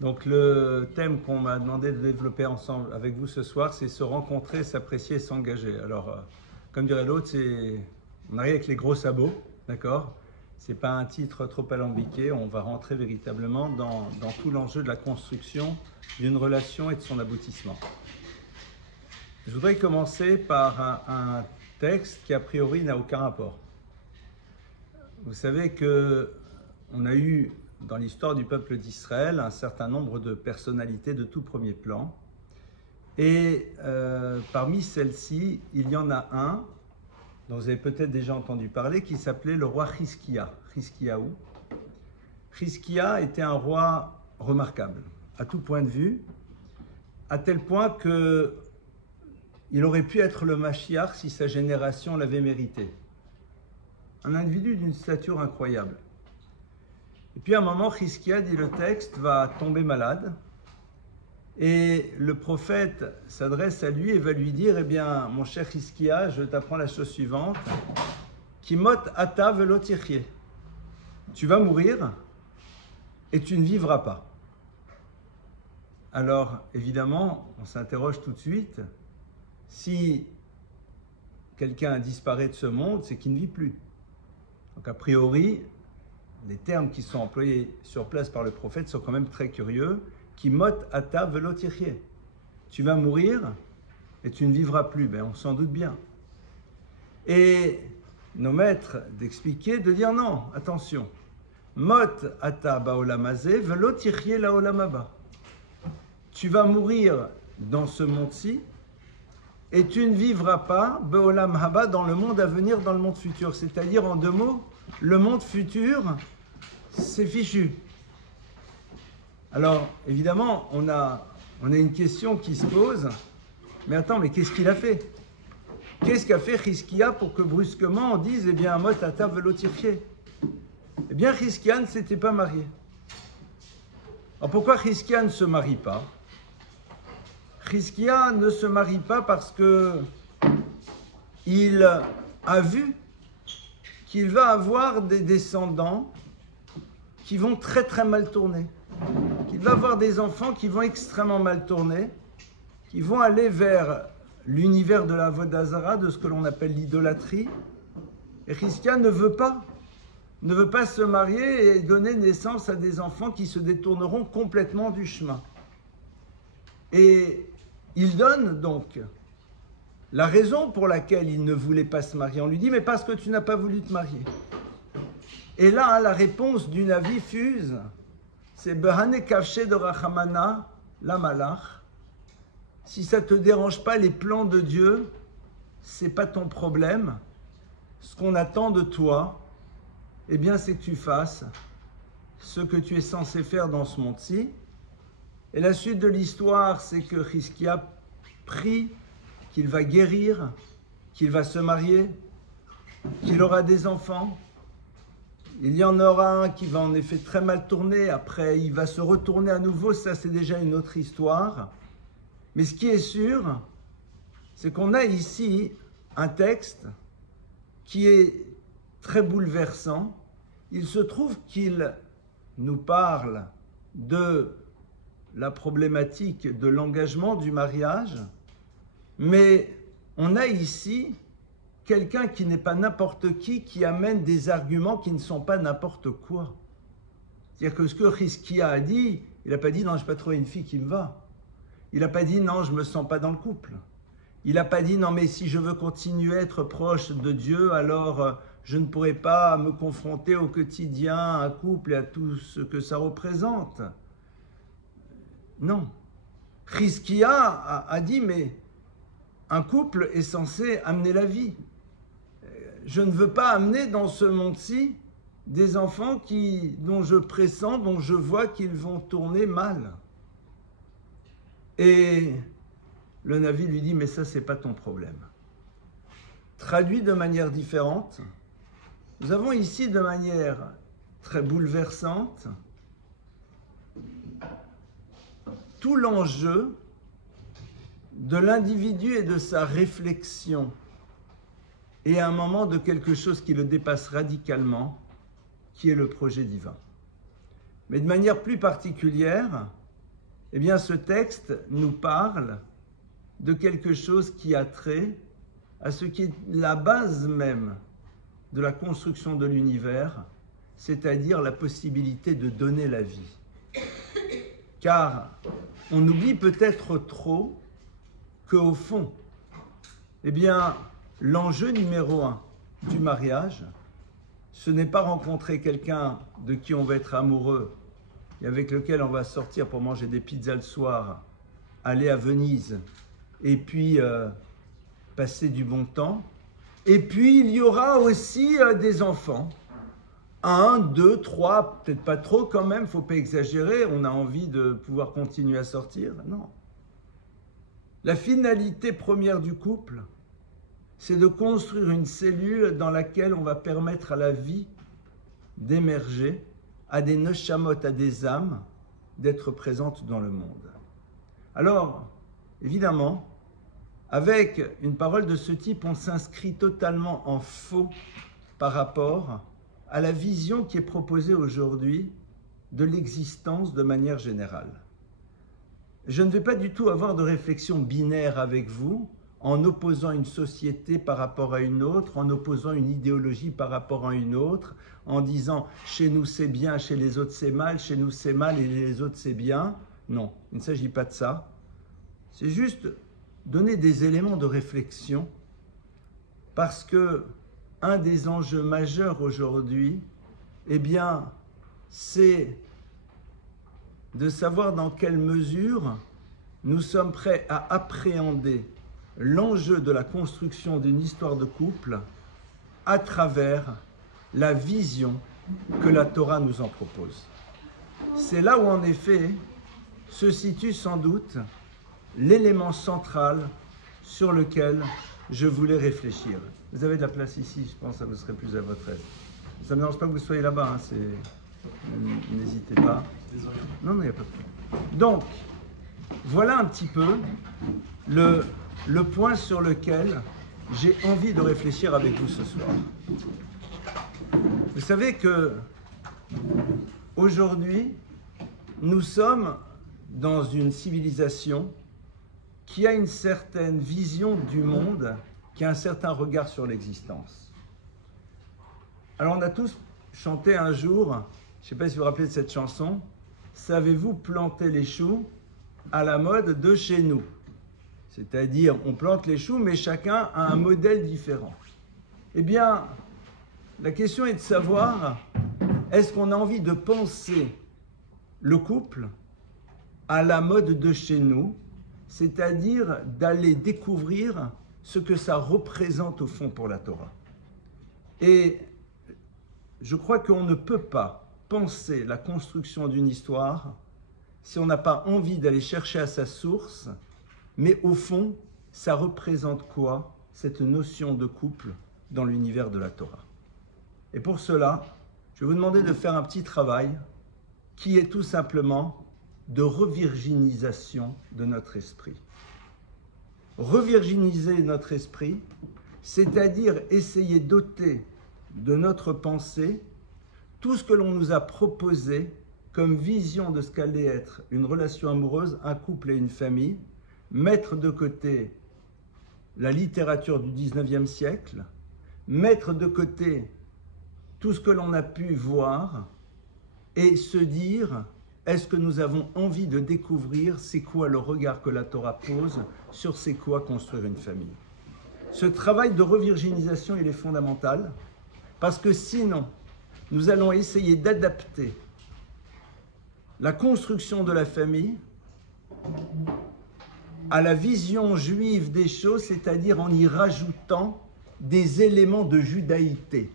Donc le thème qu'on m'a demandé de développer ensemble avec vous ce soir, c'est se rencontrer, s'apprécier et s'engager. Alors, comme dirait l'autre, on arrive avec les gros sabots, d'accord? C'est pas un titre trop alambiqué, on va rentrer véritablement dans tout l'enjeu de la construction d'une relation et de son aboutissement. Je voudrais commencer par un texte qui a priori n'a aucun rapport. Vous savez que on a eu dans l'histoire du peuple d'Israël un certain nombre de personnalités de tout premier plan. Et parmi celles-ci, il y en a un dont vous avez peut-être déjà entendu parler, qui s'appelait le roi Chizkiyahu. Chizkiya était un roi remarquable, à tout point de vue, à tel point qu'il aurait pu être le Mashiach si sa génération l'avait mérité. Un individu d'une stature incroyable. Et puis à un moment, Chizkiya, dit le texte, va tomber malade. Et le prophète s'adresse à lui et va lui dire, eh bien, mon cher Chizkiya, je t'apprends la chose suivante. Kimot ata velo tirye. Tu vas mourir et tu ne vivras pas. Alors, évidemment, on s'interroge tout de suite. Si quelqu'un disparaît de ce monde, c'est qu'il ne vit plus. Donc, a priori, les termes qui sont employés sur place par le prophète sont quand même très curieux. Kimot ata velo tirye. Tu vas mourir et tu ne vivras plus. Ben, on s'en doute bien. Et nos maîtres d'expliquer, de dire non, attention. Mot ata baolam hazeh velo tirye laolam haba. Tu vas mourir dans ce monde-ci et tu ne vivras pas baolam haba dans le monde à venir, dans le monde futur. C'est-à-dire, en deux mots, le monde futur, c'est fichu. Alors, évidemment, on a une question qui se pose. Mais attends, mais qu'est-ce qu'il a fait? Qu'est-ce qu'a fait Chizkiya pour que brusquement on dise, eh bien, mot ata velo tirye? Eh bien, Chizkiya ne s'était pas marié. Alors, pourquoi Chizkiya ne se marie pas? Chizkiya ne se marie pas parce que il a vu qu'il va avoir des descendants qui vont très très mal tourner. Qu'il va avoir des enfants qui vont extrêmement mal tourner, qui vont aller vers l'univers de la Avodah Zara, de ce que l'on appelle l'idolâtrie. Et Chizkiya ne veut pas se marier et donner naissance à des enfants qui se détourneront complètement du chemin. Et il donne donc la raison pour laquelle il ne voulait pas se marier. On lui dit, mais parce que tu n'as pas voulu te marier. Et là, la réponse du Navi fuse. C'est Behane Kavshe de Rachamana, la Malach. Si ça ne te dérange pas les plans de Dieu, ce n'est pas ton problème. Ce qu'on attend de toi, eh bien, c'est que tu fasses ce que tu es censé faire dans ce monde-ci. Et la suite de l'histoire, c'est que Chizkiya prie qu'il va guérir, qu'il va se marier, qu'il aura des enfants. Il y en aura un qui va en effet très mal tourner, après il va se retourner à nouveau, ça c'est déjà une autre histoire. Mais ce qui est sûr, c'est qu'on a ici un texte qui est très bouleversant. Il se trouve qu'il nous parle de la problématique de l'engagement du mariage, mais on a ici quelqu'un qui n'est pas n'importe qui amène des arguments qui ne sont pas n'importe quoi. C'est-à-dire que ce que Chizkiya a dit, il n'a pas dit « non, je n'ai pas trouvé une fille qui me va ». Il n'a pas dit « non, je ne me sens pas dans le couple ». Il n'a pas dit « non, mais si je veux continuer à être proche de Dieu, alors je ne pourrai pas me confronter au quotidien, à un couple et à tout ce que ça représente ». Non. Chizkiya a dit « mais un couple est censé amener la vie ». Je ne veux pas amener dans ce monde-ci des enfants dont je pressens, dont je vois qu'ils vont tourner mal. Et le Navi lui dit, mais ça, c'est pas ton problème. Traduit de manière différente, nous avons ici de manière très bouleversante tout l'enjeu de l'individu et de sa réflexion, et à un moment de quelque chose qui le dépasse radicalement, qui est le projet divin. Mais de manière plus particulière, Eh bien, ce texte nous parle de quelque chose qui a trait à ce qui est la base même de la construction de l'univers, c'est-à-dire la possibilité de donner la vie. Car on oublie peut-être trop qu'au fond, eh bien, l'enjeu numéro 1 du mariage, ce n'est pas rencontrer quelqu'un de qui on va être amoureux et avec lequel on va sortir pour manger des pizzas le soir, aller à Venise et puis passer du bon temps. Et puis il y aura aussi des enfants. 1, 2, 3, peut-être pas trop quand même, il ne faut pas exagérer, on a envie de pouvoir continuer à sortir. Non. La finalité première du couple, c'est de construire une cellule dans laquelle on va permettre à la vie d'émerger, à des neshamot, à des âmes, d'être présentes dans le monde. Alors, évidemment, avec une parole de ce type, on s'inscrit totalement en faux par rapport à la vision qui est proposée aujourd'hui de l'existence de manière générale. Je ne vais pas du tout avoir de réflexion binaire avec vous, en opposant une société par rapport à une autre, en opposant une idéologie par rapport à une autre, en disant « chez nous c'est bien, chez les autres c'est mal, chez nous c'est mal et les autres c'est bien ». Non, il ne s'agit pas de ça. C'est juste donner des éléments de réflexion parce que un des enjeux majeurs aujourd'hui, eh bien, c'est de savoir dans quelle mesure nous sommes prêts à appréhender l'enjeu de la construction d'une histoire de couple à travers la vision que la Torah nous en propose. C'est là où, en effet, se situe sans doute l'élément central sur lequel je voulais réfléchir. Vous avez de la place ici, je pense que ça vous serait plus à votre aise. Ça ne me dérange pas que vous soyez là-bas, hein, n'hésitez pas. Non, il n'y a pas de problème. Donc, voilà un petit peu le point sur lequel j'ai envie de réfléchir avec vous ce soir. Vous savez que aujourd'hui, nous sommes dans une civilisation qui a une certaine vision du monde, qui a un certain regard sur l'existence. Alors on a tous chanté un jour, je ne sais pas si vous vous rappelez de cette chanson, « Savez-vous planter les choux à la mode de chez nous ?» C'est-à-dire, on plante les choux, mais chacun a un modèle différent. Eh bien, la question est de savoir, est-ce qu'on a envie de penser le couple à la mode de chez nous, c'est-à-dire d'aller découvrir ce que ça représente au fond pour la Torah. Et je crois qu'on ne peut pas penser la construction d'une histoire si on n'a pas envie d'aller chercher à sa source, mais au fond, ça représente quoi, cette notion de couple dans l'univers de la Torah. Et pour cela, je vais vous demander de faire un petit travail qui est tout simplement de revirginisation de notre esprit. Revirginiser notre esprit, c'est-à-dire essayer d'ôter de notre pensée tout ce que l'on nous a proposé comme vision de ce qu'allait être une relation amoureuse, un couple et une famille, mettre de côté la littérature du 19e siècle, mettre de côté tout ce que l'on a pu voir et se dire, est-ce que nous avons envie de découvrir c'est quoi le regard que la Torah pose sur c'est quoi construire une famille. Ce travail de revirginisation, il est fondamental parce que sinon, nous allons essayer d'adapter la construction de la famille à la vision juive des choses, c'est-à-dire en y rajoutant des éléments de judaïté,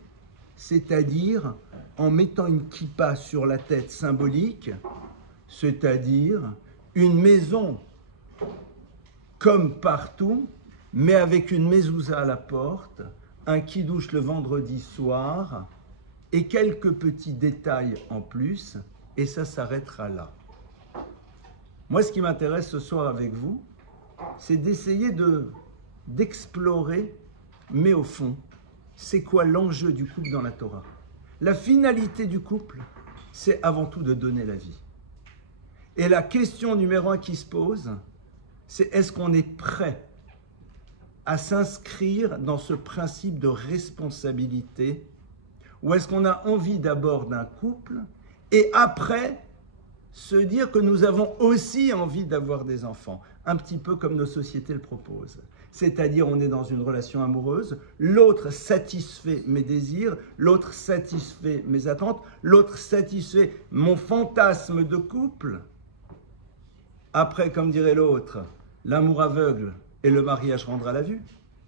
c'est-à-dire en mettant une kippa sur la tête symbolique, c'est-à-dire une maison comme partout, mais avec une mezouza à la porte, un kidouche le vendredi soir et quelques petits détails en plus, et ça s'arrêtera là. Moi, ce qui m'intéresse ce soir avec vous, c'est d'essayer d'explorer, mais au fond, c'est quoi l'enjeu du couple dans la Torah? La finalité du couple, c'est avant tout de donner la vie. Et la question numéro 1 qui se pose, c'est est-ce qu'on est prêt à s'inscrire dans ce principe de responsabilité, ou est-ce qu'on a envie d'abord d'un couple et après se dire que nous avons aussi envie d'avoir des enfants, un petit peu comme nos sociétés le proposent. C'est-à-dire on est dans une relation amoureuse, l'autre satisfait mes désirs, l'autre satisfait mes attentes, l'autre satisfait mon fantasme de couple. Après, comme dirait l'autre, l'amour aveugle et le mariage rendra la vue.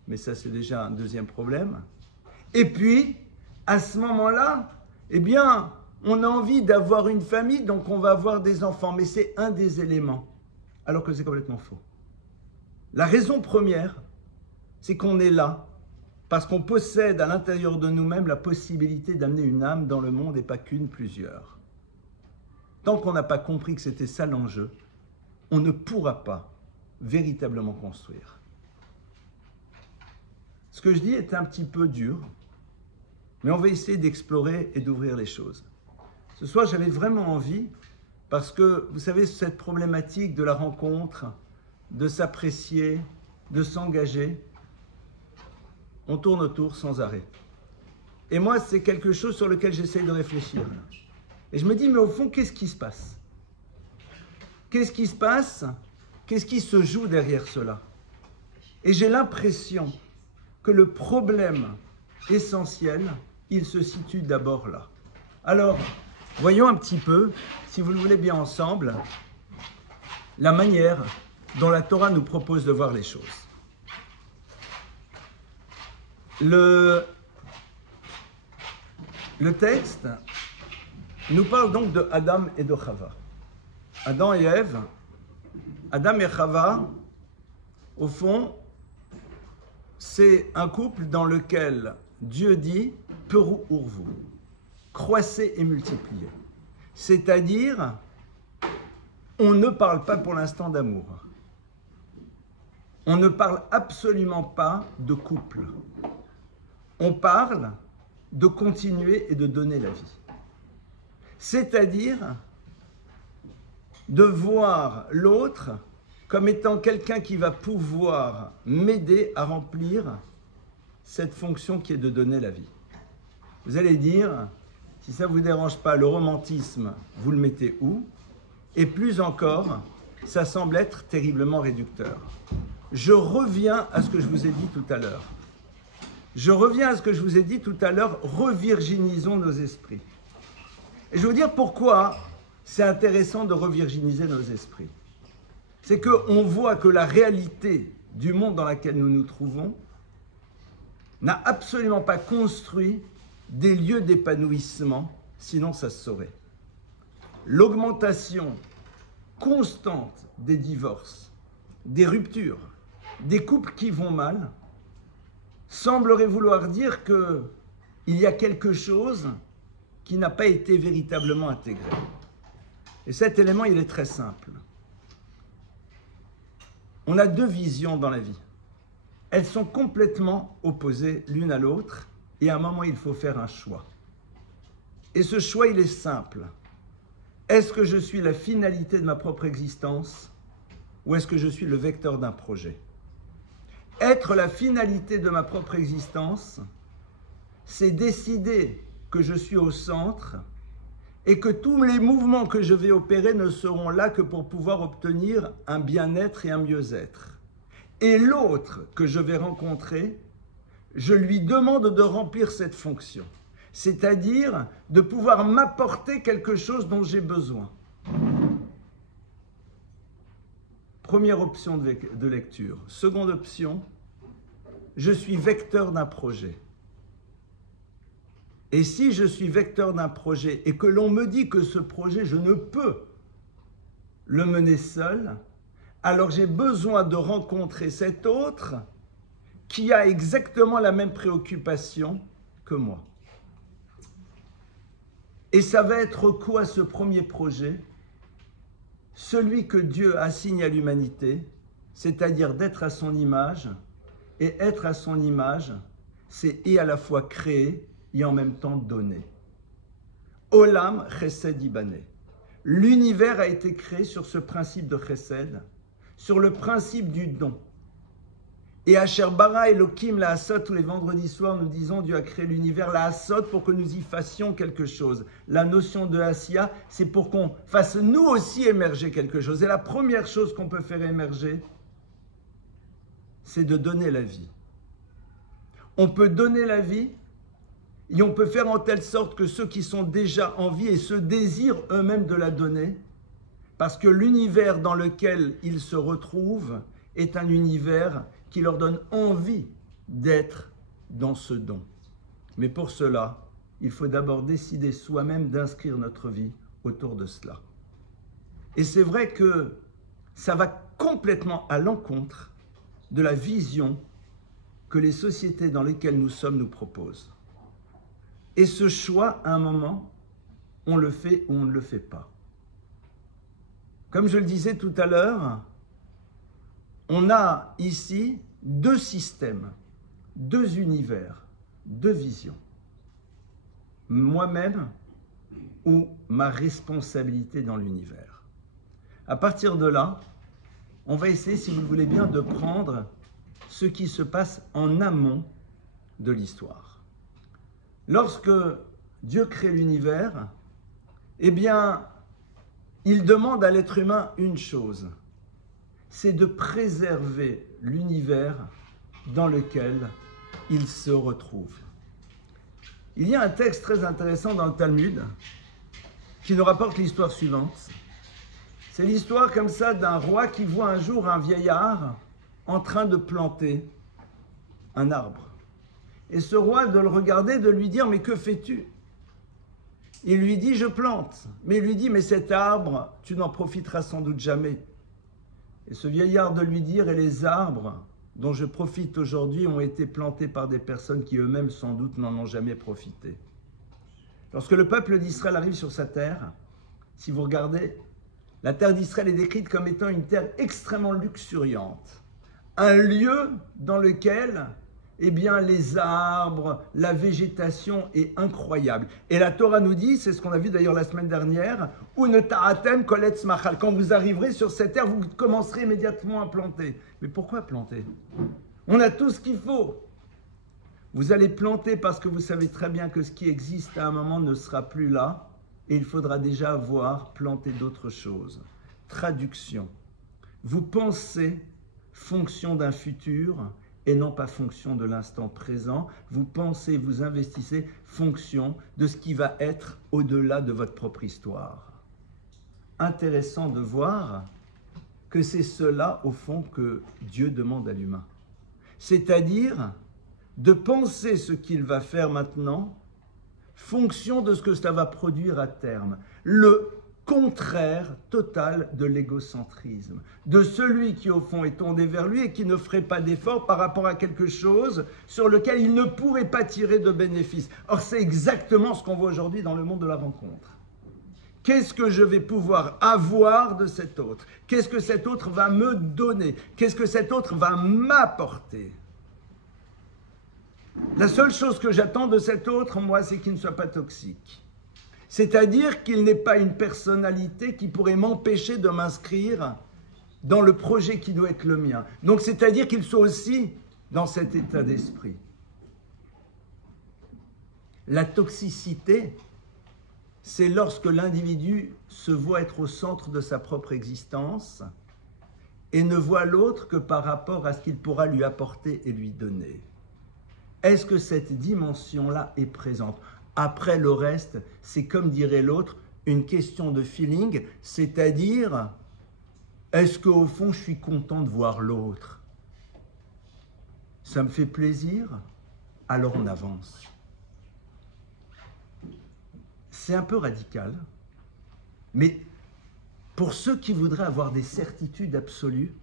Mais ça, c'est déjà un deuxième problème. Et puis, à ce moment-là, eh bien, on a envie d'avoir une famille, donc on va avoir des enfants. Mais c'est un des éléments, alors que c'est complètement faux. La raison première, c'est qu'on est là, parce qu'on possède à l'intérieur de nous-mêmes la possibilité d'amener une âme dans le monde et pas qu'une, plusieurs. Tant qu'on n'a pas compris que c'était ça l'enjeu, on ne pourra pas véritablement construire. Ce que je dis est un petit peu dur, mais on va essayer d'explorer et d'ouvrir les choses. Ce soir, j'avais vraiment envie, parce que, vous savez, cette problématique de la rencontre, de s'apprécier, de s'engager, on tourne autour sans arrêt. Et moi, c'est quelque chose sur lequel j'essaye de réfléchir. Et je me dis, mais au fond, qu'est-ce qui se passe? Qu'est-ce qui se passe? Qu'est-ce qui se joue derrière cela? Et j'ai l'impression que le problème essentiel, il se situe d'abord là. Alors, voyons un petit peu, si vous le voulez bien ensemble, la manière dont la Torah nous propose de voir les choses. Le texte nous parle donc de Adam et de Chava. Adam et Ève, Adam et Chava, au fond, c'est un couple dans lequel Dieu dit « Peru urvu », croissez et multipliez. C'est-à-dire, on ne parle pas pour l'instant d'amour. On ne parle absolument pas de couple. On parle de continuer et de donner la vie. C'est-à-dire de voir l'autre comme étant quelqu'un qui va pouvoir m'aider à remplir cette fonction qui est de donner la vie. Vous allez dire, si ça ne vous dérange pas, le romantisme, vous le mettez où? Et plus encore, ça semble être terriblement réducteur. Je reviens à ce que je vous ai dit tout à l'heure. Revirginisons nos esprits. Et je vais vous dire pourquoi c'est intéressant de revirginiser nos esprits. C'est qu'on voit que la réalité du monde dans lequel nous nous trouvons n'a absolument pas construit des lieux d'épanouissement, sinon ça se saurait. L'augmentation constante des divorces, des ruptures, des couples qui vont mal, semblerait vouloir dire qu'il y a quelque chose qui n'a pas été véritablement intégré. Et cet élément, il est très simple. On a deux visions dans la vie. Elles sont complètement opposées l'une à l'autre, et à un moment, il faut faire un choix. Et ce choix, il est simple. Est-ce que je suis la finalité de ma propre existence, ou est-ce que je suis le vecteur d'un projet? Être la finalité de ma propre existence, c'est décider que je suis au centre et que tous les mouvements que je vais opérer ne seront là que pour pouvoir obtenir un bien-être et un mieux-être. Et l'autre que je vais rencontrer, je lui demande de remplir cette fonction, c'est-à-dire de pouvoir m'apporter quelque chose dont j'ai besoin. Première option de lecture. Seconde option, je suis vecteur d'un projet. Et si je suis vecteur d'un projet et que l'on me dit que ce projet, je ne peux le mener seul, alors j'ai besoin de rencontrer cet autre qui a exactement la même préoccupation que moi. Et ça va être quoi ce premier projet? Celui que Dieu assigne à l'humanité, c'est-à-dire d'être à son image, et être à son image, c'est et à la fois créer et en même temps donner. Olam chesed ibané. L'univers a été créé sur ce principe de chesed, sur le principe du don. Et Asher bara Elohim la Asot, tous les vendredis soirs, nous disons Dieu a créé l'univers, la Asot, pour que nous y fassions quelque chose. La notion de Asiya, c'est pour qu'on fasse nous aussi émerger quelque chose. Et la première chose qu'on peut faire émerger, c'est de donner la vie. On peut donner la vie et on peut faire en telle sorte que ceux qui sont déjà en vie et se désirent eux-mêmes de la donner, parce que l'univers dans lequel ils se retrouvent est un univers qui leur donne envie d'être dans ce don. Mais pour cela, il faut d'abord décider soi-même d'inscrire notre vie autour de cela. Et c'est vrai que ça va complètement à l'encontre de la vision que les sociétés dans lesquelles nous sommes nous proposent. Et ce choix, à un moment, on le fait ou on ne le fait pas. Comme je le disais tout à l'heure, on a ici deux systèmes, deux univers, deux visions. Moi-même ou ma responsabilité dans l'univers. À partir de là, on va essayer, si vous le voulez bien, de prendre ce qui se passe en amont de l'histoire. Lorsque Dieu crée l'univers, eh bien, il demande à l'être humain une chose, c'est de préserver l'univers dans lequel il se retrouve. Il y a un texte très intéressant dans le Talmud qui nous rapporte l'histoire suivante. C'est l'histoire comme ça d'un roi qui voit un jour un vieillard en train de planter un arbre. Et ce roi, de le regarder, de lui dire « Mais que fais-tu » Il lui dit « Je plante ». Mais il lui dit « Mais cet arbre, tu n'en profiteras sans doute jamais ». Et ce vieillard de lui dire « Et les arbres dont je profite aujourd'hui ont été plantés par des personnes qui eux-mêmes sans doute n'en ont jamais profité ». Lorsque le peuple d'Israël arrive sur sa terre, si vous regardez, la terre d'Israël est décrite comme étant une terre extrêmement luxuriante. Un lieu dans lequel, eh bien, les arbres, la végétation est incroyable. Et la Torah nous dit, c'est ce qu'on a vu d'ailleurs la semaine dernière, « Une ta'atem koletz machal » quand vous arriverez sur cette terre, vous commencerez immédiatement à planter. Mais pourquoi planter? On a tout ce qu'il faut. Vous allez planter parce que vous savez très bien que ce qui existe à un moment ne sera plus là, et il faudra déjà avoir planté d'autres choses. Traduction. Vous pensez fonction d'un futur et non pas fonction de l'instant présent. Vous pensez, vous investissez fonction de ce qui va être au-delà de votre propre histoire. Intéressant de voir que c'est cela, au fond, que Dieu demande à l'humain. C'est-à-dire de penser ce qu'il va faire maintenant, fonction de ce que cela va produire à terme. Le contraire total de l'égocentrisme, de celui qui au fond est tourné vers lui et qui ne ferait pas d'effort par rapport à quelque chose sur lequel il ne pourrait pas tirer de bénéfice. Or c'est exactement ce qu'on voit aujourd'hui dans le monde de la rencontre. Qu'est-ce que je vais pouvoir avoir de cet autre? Qu'est-ce que cet autre va me donner? Qu'est-ce que cet autre va m'apporter? La seule chose que j'attends de cet autre, moi, c'est qu'il ne soit pas toxique. C'est-à-dire qu'il n'ait pas une personnalité qui pourrait m'empêcher de m'inscrire dans le projet qui doit être le mien. Donc, c'est-à-dire qu'il soit aussi dans cet état d'esprit. La toxicité, c'est lorsque l'individu se voit être au centre de sa propre existence et ne voit l'autre que par rapport à ce qu'il pourra lui apporter et lui donner. Est-ce que cette dimension-là est présente? Après le reste, c'est comme dirait l'autre, une question de feeling, c'est-à-dire, est-ce qu'au fond, je suis content de voir l'autre? Ça me fait plaisir? Alors on avance. C'est un peu radical, mais pour ceux qui voudraient avoir des certitudes absolues,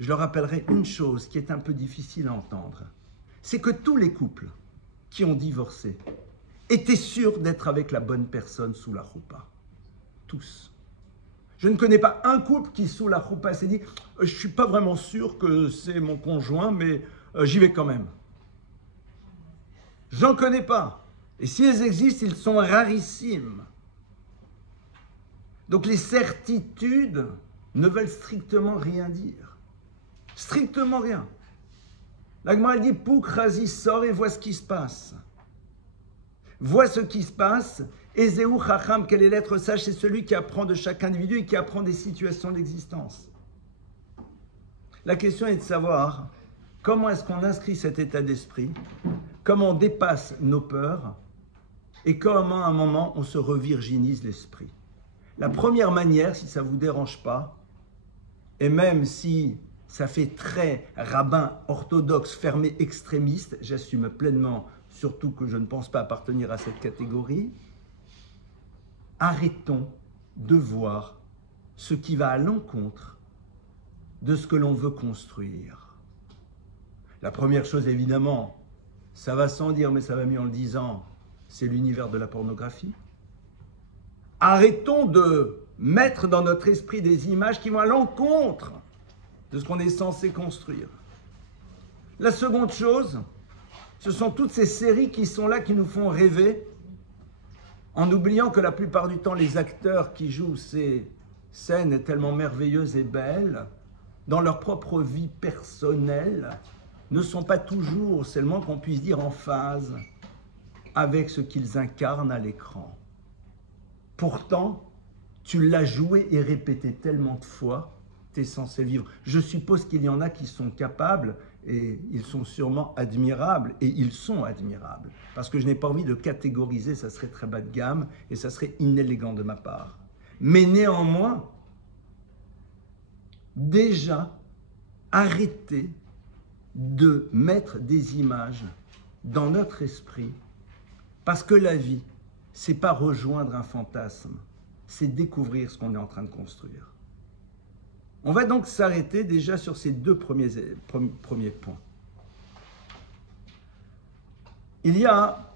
je leur rappellerai une chose qui est un peu difficile à entendre. C'est que tous les couples qui ont divorcé étaient sûrs d'être avec la bonne personne sous la choupa. Tous. Je ne connais pas un couple qui, sous la choupa, s'est dit « Je ne suis pas vraiment sûr que c'est mon conjoint, mais j'y vais quand même. » J'en connais pas. Et si elles existent, ils sont rarissimes. Donc les certitudes ne veulent strictement rien dire. Strictement rien. La Gemara dit, Pouk, Razi, sort et vois ce qui se passe. Vois ce qui se passe. Ezeu Chacham, quel est l'être sage? C'est celui qui apprend de chaque individu et qui apprend des situations de l'existence. La question est de savoir comment est-ce qu'on inscrit cet état d'esprit, comment on dépasse nos peurs et comment à un moment on se revirginise l'esprit. La première manière, si ça ne vous dérange pas, et même si ça fait très rabbin orthodoxe, fermé, extrémiste, j'assume pleinement, surtout que je ne pense pas appartenir à cette catégorie, arrêtons de voir ce qui va à l'encontre de ce que l'on veut construire. La première chose, évidemment, ça va sans dire, mais ça va mieux en le disant, c'est l'univers de la pornographie. Arrêtons de mettre dans notre esprit des images qui vont à l'encontre de ce qu'on est censé construire. La seconde chose, ce sont toutes ces séries qui sont là, qui nous font rêver, en oubliant que la plupart du temps, les acteurs qui jouent ces scènes tellement merveilleuses et belles, dans leur propre vie personnelle, ne sont pas toujours, c'est le moins qu'on puisse dire, en phase avec ce qu'ils incarnent à l'écran. Pourtant, tu l'as joué et répété tellement de fois, tu es censé vivre. Je suppose qu'il y en a qui sont capables, et ils sont sûrement admirables, et ils sont admirables. Parce que je n'ai pas envie de catégoriser, ça serait très bas de gamme, et ça serait inélégant de ma part. Mais néanmoins, déjà, arrêtez de mettre des images dans notre esprit, parce que la vie, c'est pas rejoindre un fantasme, c'est découvrir ce qu'on est en train de construire. On va donc s'arrêter déjà sur ces deux premiers points. Il y a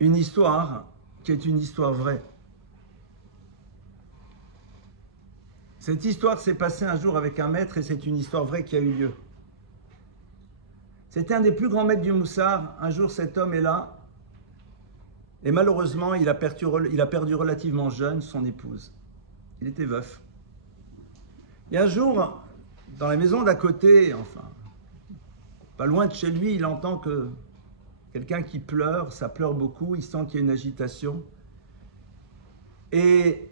une histoire qui est une histoire vraie. Cette histoire s'est passée un jour avec un maître et c'est une histoire vraie qui a eu lieu. C'était un des plus grands maîtres du Moussar. Un jour, cet homme est là et malheureusement, il a perdu relativement jeune son épouse. Il était veuf. Et un jour, dans la maison d'à côté, enfin, pas loin de chez lui, il entend que quelqu'un qui pleure, ça pleure beaucoup, il sent qu'il y a une agitation. Et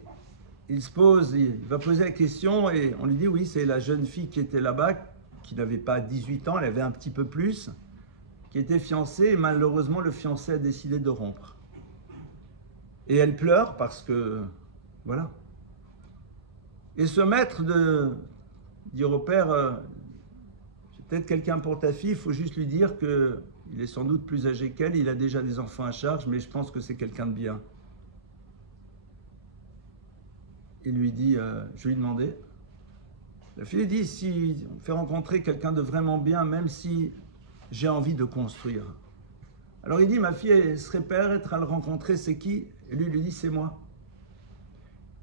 il se pose, il va poser la question et on lui dit oui, c'est la jeune fille qui était là-bas, qui n'avait pas 18 ans, elle avait un petit peu plus, qui était fiancée et malheureusement le fiancé a décidé de rompre. Et elle pleure parce que, voilà. Et ce maître dit au père, j'ai peut-être quelqu'un pour ta fille, il faut juste lui dire qu'il est sans doute plus âgé qu'elle, il a déjà des enfants à charge, mais je pense que c'est quelqu'un de bien. Il lui dit, je lui ai demandé. La fille dit, si on me fait rencontrer quelqu'un de vraiment bien, même si j'ai envie de construire. Alors il dit, ma fille, elle serait prête à le rencontrer, c'est qui? Et lui dit, c'est moi.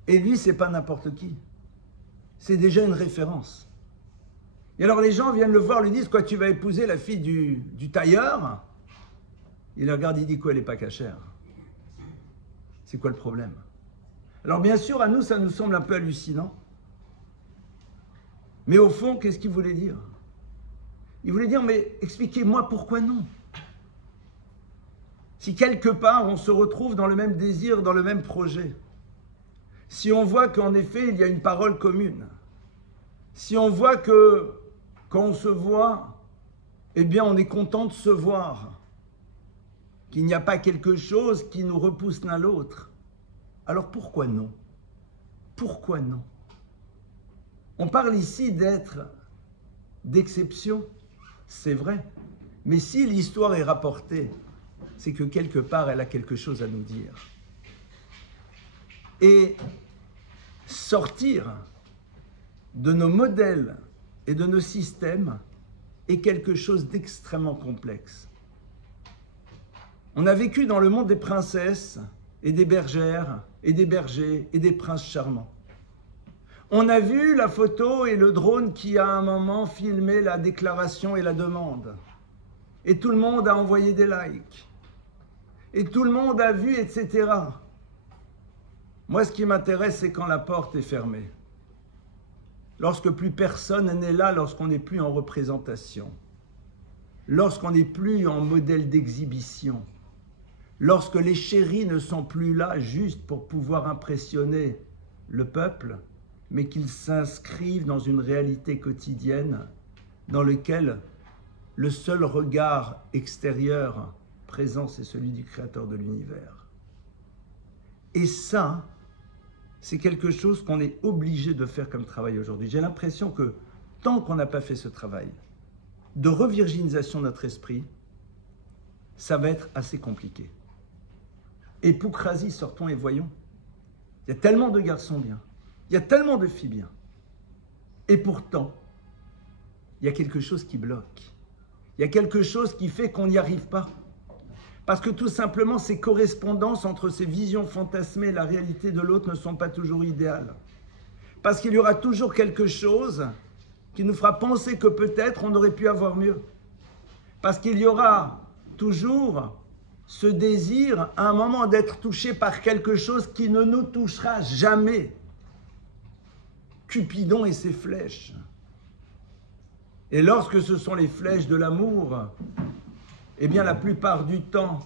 Et lui, c'est pas n'importe qui. C'est déjà une référence. Et alors les gens viennent le voir, lui disent, quoi, tu vas épouser la fille du tailleur? Il la regarde, il dit, quoi, elle n'est pas cachère. C'est quoi le problème? Alors bien sûr, à nous, ça nous semble un peu hallucinant. Mais au fond, qu'est-ce qu'il voulait dire? Il voulait dire, mais expliquez-moi pourquoi non? Si quelque part, on se retrouve dans le même désir, dans le même projet. Si on voit qu'en effet, il y a une parole commune. Si on voit que quand on se voit, eh bien, on est content de se voir. Qu'il n'y a pas quelque chose qui nous repousse l'un l'autre. Alors pourquoi non? Pourquoi non? On parle ici d'exception, c'est vrai. Mais si l'histoire est rapportée, c'est que quelque part, elle a quelque chose à nous dire. Et sortir de nos modèles et de nos systèmes est quelque chose d'extrêmement complexe. On a vécu dans le monde des princesses et des bergères et des bergers et des princes charmants. On a vu la photo et le drone qui à un moment filmé la déclaration et la demande. Et tout le monde a envoyé des likes. Et tout le monde a vu, etc. Moi, ce qui m'intéresse, c'est quand la porte est fermée. Lorsque plus personne n'est là, lorsqu'on n'est plus en représentation. Lorsqu'on n'est plus en modèle d'exhibition. Lorsque les chéris ne sont plus là juste pour pouvoir impressionner le peuple, mais qu'ils s'inscrivent dans une réalité quotidienne dans laquelle le seul regard extérieur présent, c'est celui du Créateur de l'univers. Et ça, c'est quelque chose qu'on est obligé de faire comme travail aujourd'hui. J'ai l'impression que tant qu'on n'a pas fait ce travail de revirginisation de notre esprit, ça va être assez compliqué. Et Poukrasi, sortons et voyons. Il y a tellement de garçons bien, il y a tellement de filles bien. Et pourtant, il y a quelque chose qui bloque. Il y a quelque chose qui fait qu'on n'y arrive pas. Parce que tout simplement, ces correspondances entre ces visions fantasmées et la réalité de l'autre ne sont pas toujours idéales. Parce qu'il y aura toujours quelque chose qui nous fera penser que peut-être on aurait pu avoir mieux. Parce qu'il y aura toujours ce désir à un moment d'être touché par quelque chose qui ne nous touchera jamais. Cupidon et ses flèches. Et lorsque ce sont les flèches de l'amour, eh bien la plupart du temps,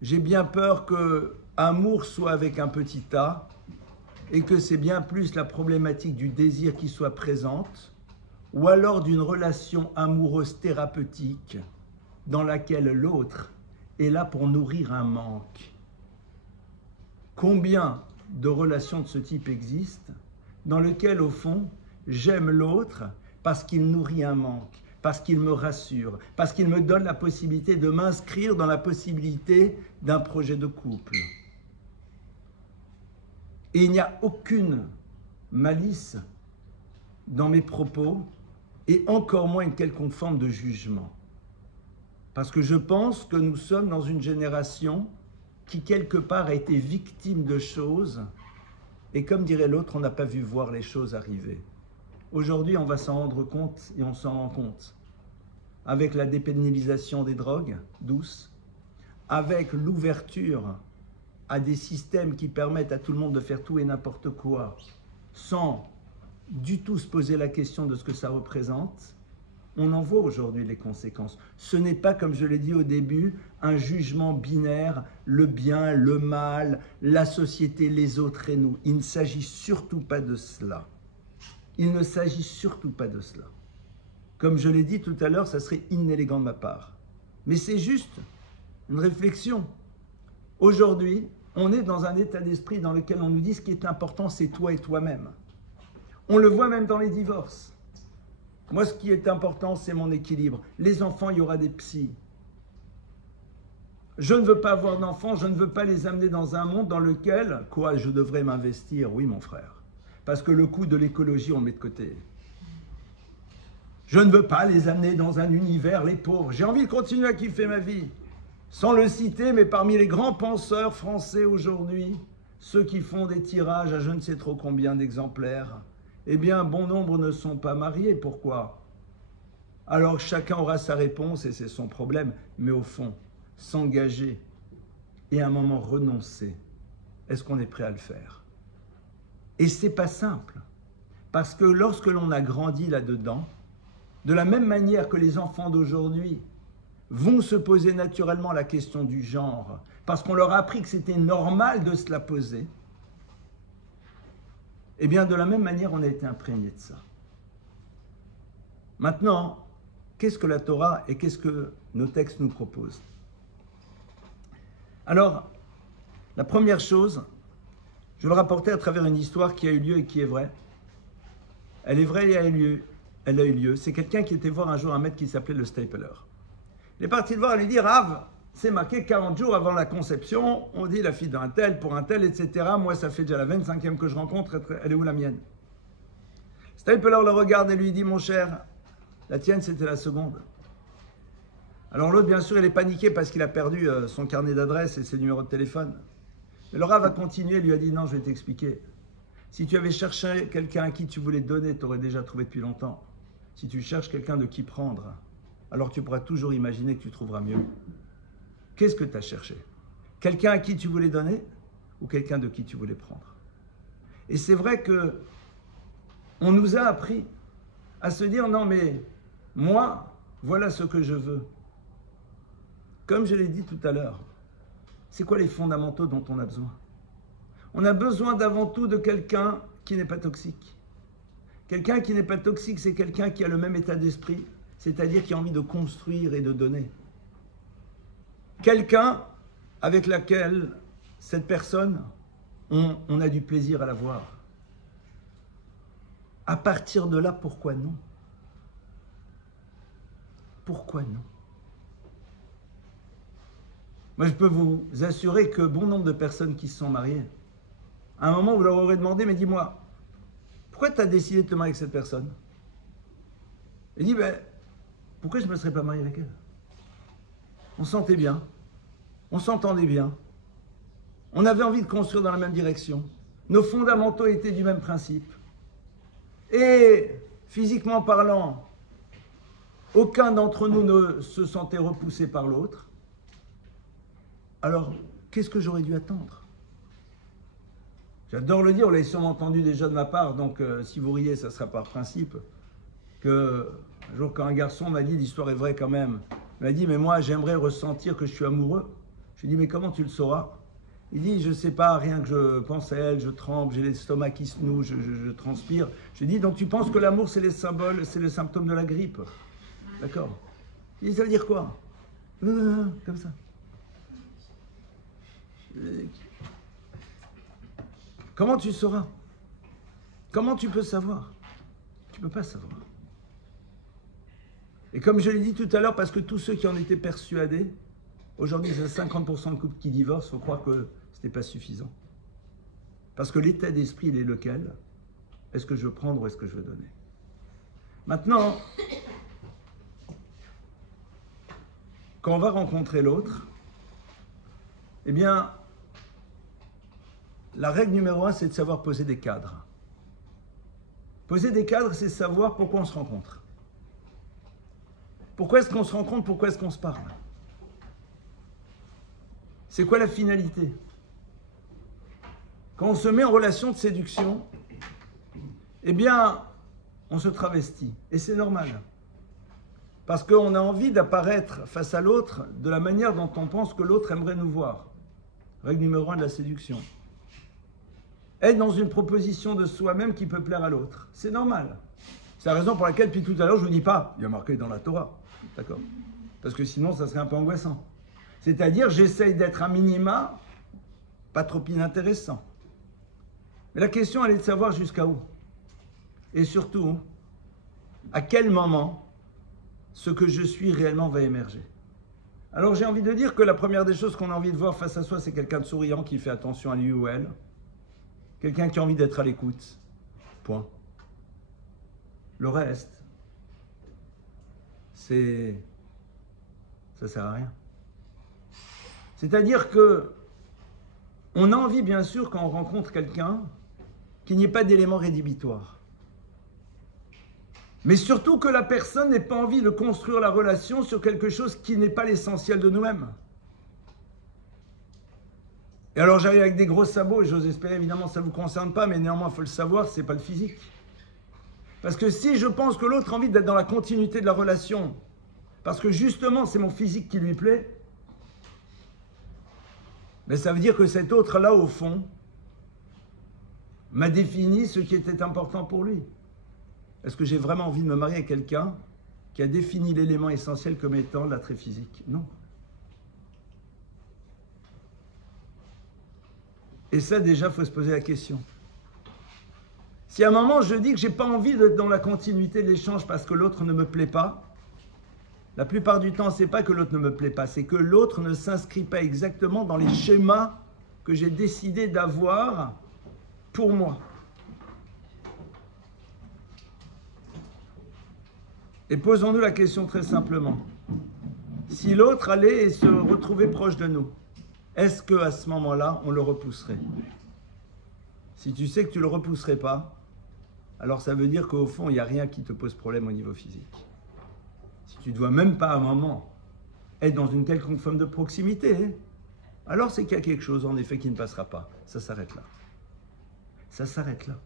j'ai bien peur que amour soit avec un petit A et que c'est bien plus la problématique du désir qui soit présente ou alors d'une relation amoureuse thérapeutique dans laquelle l'autre est là pour nourrir un manque. Combien de relations de ce type existent dans lesquelles, au fond, j'aime l'autre parce qu'il nourrit un manque, parce qu'il me rassure, parce qu'il me donne la possibilité de m'inscrire dans la possibilité d'un projet de couple. Et il n'y a aucune malice dans mes propos et encore moins une quelconque forme de jugement. Parce que je pense que nous sommes dans une génération qui, quelque part, a été victime de choses et comme dirait l'autre, on n'a pas vu voir les choses arriver. Aujourd'hui, on va s'en rendre compte et on s'en rend compte. Avec la dépénalisation des drogues douces, avec l'ouverture à des systèmes qui permettent à tout le monde de faire tout et n'importe quoi, sans du tout se poser la question de ce que ça représente, on en voit aujourd'hui les conséquences. Ce n'est pas, comme je l'ai dit au début, un jugement binaire, le bien, le mal, la société, les autres et nous. Il ne s'agit surtout pas de cela. Il ne s'agit surtout pas de cela. Comme je l'ai dit tout à l'heure, ça serait inélégant de ma part. Mais c'est juste une réflexion. Aujourd'hui, on est dans un état d'esprit dans lequel on nous dit ce qui est important, c'est toi et toi-même. On le voit même dans les divorces. Moi, ce qui est important, c'est mon équilibre. Les enfants, il y aura des psys. Je ne veux pas avoir d'enfants, je ne veux pas les amener dans un monde dans lequel, quoi, je devrais m'investir. Oui, mon frère. Parce que le coût de l'écologie, on le met de côté. Je ne veux pas les amener dans un univers, les pauvres. J'ai envie de continuer à kiffer ma vie. Sans le citer, mais parmi les grands penseurs français aujourd'hui, ceux qui font des tirages à je ne sais trop combien d'exemplaires, eh bien, bon nombre ne sont pas mariés. Pourquoi? Alors, chacun aura sa réponse et c'est son problème. Mais au fond, s'engager et à un moment renoncer, est-ce qu'on est prêt à le faire? Et c'est pas simple. Parce que lorsque l'on a grandi là-dedans, de la même manière que les enfants d'aujourd'hui vont se poser naturellement la question du genre, parce qu'on leur a appris que c'était normal de se la poser, eh bien, de la même manière, on a été imprégné de ça. Maintenant, qu'est-ce que la Torah et qu'est-ce que nos textes nous proposent? Alors, la première chose, je vais le rapporter à travers une histoire qui a eu lieu et qui est vraie. Elle est vraie et elle a eu lieu. C'est quelqu'un qui était voir un jour un maître qui s'appelait le Stapler. Il est parti le voir et lui dit « Rav, c'est marqué 40 jours avant la conception, on dit la fille d'un tel, pour un tel, etc. Moi, ça fait déjà la 25e que je rencontre, elle est où la mienne ?» Stapler le regarde et lui dit « Mon cher, la tienne, c'était la seconde. » Alors l'autre, bien sûr, il est paniqué parce qu'il a perdu son carnet d'adresse et ses numéros de téléphone. Mais le Rav a continué et lui a dit « Non, je vais t'expliquer. Si tu avais cherché quelqu'un à qui tu voulais donner, tu aurais déjà trouvé depuis longtemps. Si tu cherches quelqu'un de qui prendre, alors tu pourras toujours imaginer que tu trouveras mieux. Qu'est-ce que tu as cherché? Quelqu'un à qui tu voulais donner ou quelqu'un de qui tu voulais prendre. Et c'est vrai que on nous a appris à se dire non mais moi, voilà ce que je veux. Comme je l'ai dit tout à l'heure, c'est quoi les fondamentaux dont on a besoin? On a besoin d'avant tout de quelqu'un qui n'est pas toxique. Quelqu'un qui n'est pas toxique, c'est quelqu'un qui a le même état d'esprit, c'est-à-dire qui a envie de construire et de donner. Quelqu'un avec laquelle cette personne, on a du plaisir à la voir. À partir de là, pourquoi non? Pourquoi non? Moi, je peux vous assurer que bon nombre de personnes qui se sont mariées, à un moment, vous leur aurez demandé, mais dis-moi, pourquoi tu as décidé de te marier avec cette personne? Il dit, ben, pourquoi je ne me serais pas marié avec elle? On se sentait bien, on s'entendait bien, on avait envie de construire dans la même direction, nos fondamentaux étaient du même principe. Et physiquement parlant, aucun d'entre nous ne se sentait repoussé par l'autre. Alors, qu'est-ce que j'aurais dû attendre? J'adore le dire, vous l'avez sûrement entendu déjà de ma part, donc si vous riez, ça sera par principe. Un jour, quand un garçon m'a dit, l'histoire est vraie quand même, il m'a dit, mais moi, j'aimerais ressentir que je suis amoureux. Je lui ai dit, mais comment tu le sauras? Il dit, je ne sais pas, rien que je pense à elle, je tremble, j'ai l'estomac qui se noue, je transpire. Je lui ai dit, donc tu penses que l'amour, c'est les symboles, c'est le symptôme de la grippe? D'accord. Il dit, ça veut dire quoi? Comme ça. Comment tu sauras? Comment tu peux savoir? Tu ne peux pas savoir. Et comme je l'ai dit tout à l'heure, parce que tous ceux qui en étaient persuadés, aujourd'hui, c'est 50% de couples qui divorcent, il faut croire que ce n'était pas suffisant. Parce que l'état d'esprit, il est lequel? Est-ce que je veux prendre ou est-ce que je veux donner? Maintenant, quand on va rencontrer l'autre, eh bien, la règle numéro 1, c'est de savoir poser des cadres. Poser des cadres, c'est savoir pourquoi on se rencontre. Pourquoi est-ce qu'on se rencontre? Pourquoi est-ce qu'on se parle? C'est quoi la finalité? Quand on se met en relation de séduction, eh bien, on se travestit. Et c'est normal. Parce qu'on a envie d'apparaître face à l'autre de la manière dont on pense que l'autre aimerait nous voir. Règle numéro 1 de la séduction. Être dans une proposition de soi-même qui peut plaire à l'autre. C'est normal. C'est la raison pour laquelle, depuis tout à l'heure, je ne vous dis pas, il y a marqué dans la Torah. D'accord? Parce que sinon, ça serait un peu angoissant. C'est-à-dire, j'essaye d'être un minima, pas trop inintéressant. Mais la question, elle est de savoir jusqu'à où. Et surtout, à quel moment ce que je suis réellement va émerger. Alors j'ai envie de dire que la première des choses qu'on a envie de voir face à soi, c'est quelqu'un de souriant qui fait attention à lui ou elle. Quelqu'un qui a envie d'être à l'écoute. Point. Le reste, ça sert à rien. C'est-à-dire que on a envie, bien sûr, quand on rencontre quelqu'un, qu'il n'y ait pas d'éléments rédhibitoires. Mais surtout que la personne n'ait pas envie de construire la relation sur quelque chose qui n'est pas l'essentiel de nous-mêmes. Et alors j'arrive avec des gros sabots, et j'ose espérer évidemment ça ne vous concerne pas, mais néanmoins il faut le savoir, ce n'est pas le physique. Parce que si je pense que l'autre a envie d'être dans la continuité de la relation, parce que justement c'est mon physique qui lui plaît, mais ça veut dire que cet autre-là, au fond, m'a défini ce qui était important pour lui. Est-ce que j'ai vraiment envie de me marier avec quelqu'un qui a défini l'élément essentiel comme étant l'attrait physique? Non. Et ça, déjà, il faut se poser la question. Si à un moment, je dis que je n'ai pas envie d'être dans la continuité de l'échange parce que l'autre ne me plaît pas, la plupart du temps, ce n'est pas que l'autre ne me plaît pas, c'est que l'autre ne s'inscrit pas exactement dans les schémas que j'ai décidé d'avoir pour moi. Et posons-nous la question très simplement. Si l'autre allait se retrouver proche de nous, est-ce qu'à ce moment-là, on le repousserait? Si tu sais que tu ne le repousserais pas, alors ça veut dire qu'au fond, il n'y a rien qui te pose problème au niveau physique. Si tu ne dois même pas à un moment être dans une quelconque forme de proximité, alors c'est qu'il y a quelque chose, en effet, qui ne passera pas. Ça s'arrête là. Ça s'arrête là.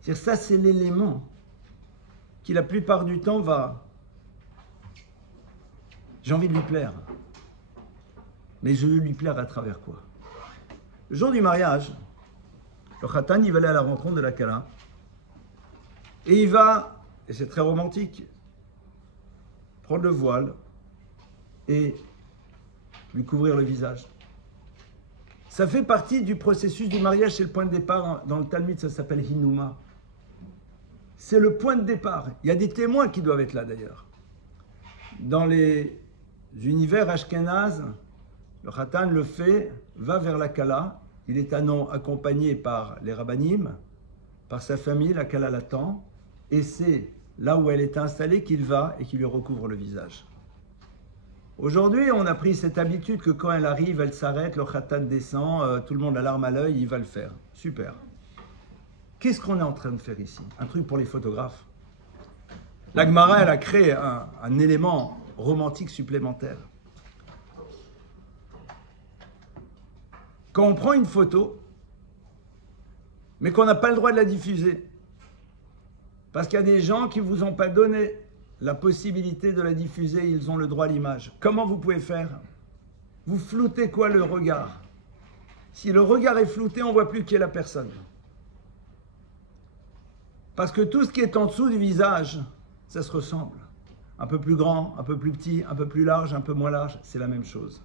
C'est-à-dire, ça, c'est l'élément qui, la plupart du temps, va... J'ai envie de lui plaire. Mais je veux lui plaire à travers quoi? Le jour du mariage, le khatan, il va aller à la rencontre de la kala. Et il va, et c'est très romantique, prendre le voile et lui couvrir le visage. Ça fait partie du processus du mariage, c'est le point de départ. Dans le Talmud, ça s'appelle Hinouma. C'est le point de départ. Il y a des témoins qui doivent être là d'ailleurs. Dans les univers ashkénazes, le khatan le fait, va vers la kala. Il est accompagné par les rabbanim, par sa famille, la kala l'attend. Et c'est là où elle est installée qu'il va et qui lui recouvre le visage. Aujourd'hui, on a pris cette habitude que quand elle arrive, elle s'arrête, le khatan descend, tout le monde a l'arme à l'œil, il va le faire. Super. Qu'est-ce qu'on est en train de faire ici? Un truc pour les photographes. La Gemara, elle a créé un élément romantique supplémentaire. Quand on prend une photo, mais qu'on n'a pas le droit de la diffuser, parce qu'il y a des gens qui ne vous ont pas donné la possibilité de la diffuser, ils ont le droit à l'image. Comment vous pouvez faire? Vous floutez quoi? Le regard. Si le regard est flouté, on ne voit plus qui est la personne. Parce que tout ce qui est en dessous du visage, ça se ressemble. Un peu plus grand, un peu plus petit, un peu plus large, un peu moins large, c'est la même chose.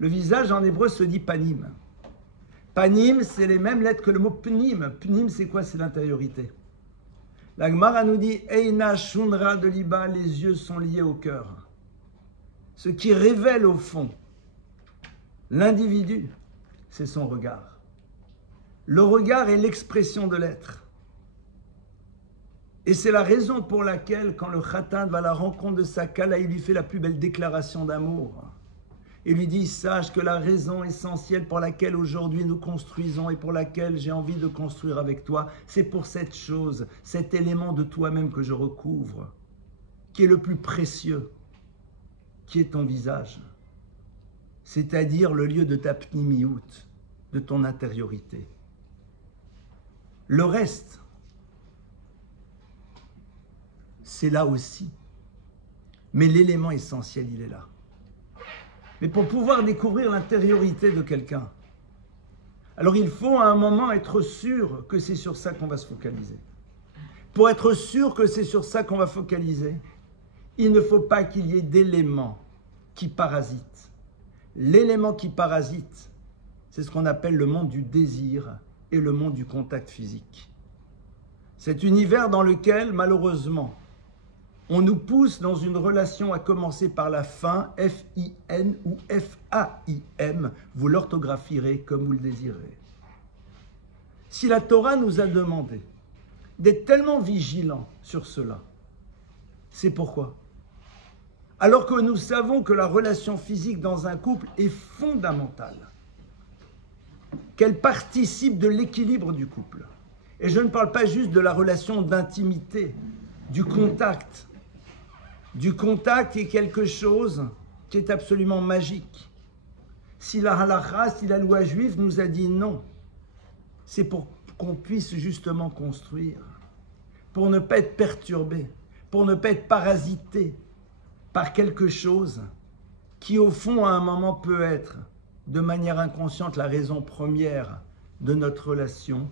Le visage en hébreu se dit panim. Panim, c'est les mêmes lettres que le mot pnim. Pnim, c'est quoi? C'est l'intériorité. La Gemara nous dit Eina shunra de liba, les yeux sont liés au cœur. Ce qui révèle au fond l'individu, c'est son regard. Le regard est l'expression de l'être. Et c'est la raison pour laquelle, quand le khatan va à la rencontre de sa kala, il lui fait la plus belle déclaration d'amour. Il lui dit, sache que la raison essentielle pour laquelle aujourd'hui nous construisons et pour laquelle j'ai envie de construire avec toi, c'est pour cette chose, cet élément de toi-même que je recouvre, qui est le plus précieux, qui est ton visage. C'est-à-dire le lieu de ta pnimiout, de ton intériorité. Le reste, c'est là aussi. Mais l'élément essentiel, il est là. Mais pour pouvoir découvrir l'intériorité de quelqu'un, alors il faut à un moment être sûr que c'est sur ça qu'on va se focaliser. Pour être sûr que c'est sur ça qu'on va focaliser, il ne faut pas qu'il y ait d'éléments qui parasitent. L'élément qui parasite, c'est ce qu'on appelle le monde du désir et le monde du contact physique. Cet univers dans lequel, malheureusement, on nous pousse dans une relation à commencer par la fin, F-I-N ou F-A-I-M. Vous l'orthographierez comme vous le désirez. Si la Torah nous a demandé d'être tellement vigilants sur cela, c'est pourquoi? Alors que nous savons que la relation physique dans un couple est fondamentale, qu'elle participe de l'équilibre du couple. Et je ne parle pas juste de la relation d'intimité, du contact. Du contact est quelque chose qui est absolument magique. Si la halakha, si la loi juive nous a dit non, c'est pour qu'on puisse justement construire, pour ne pas être perturbé, pour ne pas être parasité par quelque chose qui au fond à un moment peut être de manière inconsciente la raison première de notre relation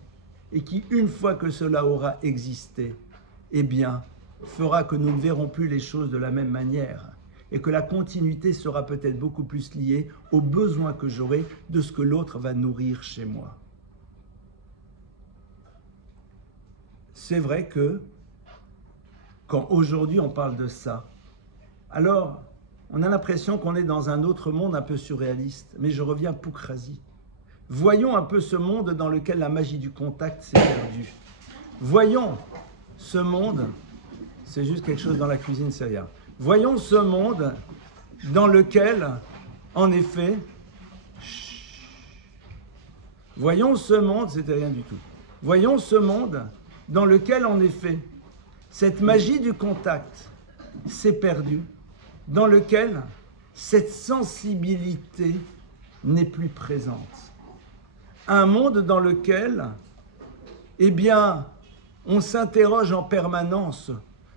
et qui une fois que cela aura existé, eh bien, fera que nous ne verrons plus les choses de la même manière et que la continuité sera peut-être beaucoup plus liée aux besoins que j'aurai de ce que l'autre va nourrir chez moi. C'est vrai que quand aujourd'hui on parle de ça, alors on a l'impression qu'on est dans un autre monde un peu surréaliste, mais je reviens à Poukrasi. Voyons un peu ce monde dans lequel la magie du contact s'est perdue. Voyons ce monde. C'est juste quelque chose dans la cuisine, c'est rien. Voyons ce monde dans lequel, en effet, voyons ce monde, c'était rien du tout. Voyons ce monde dans lequel, en effet, cette magie du contact s'est perdue, dans lequel cette sensibilité n'est plus présente. Un monde dans lequel, eh bien, on s'interroge en permanence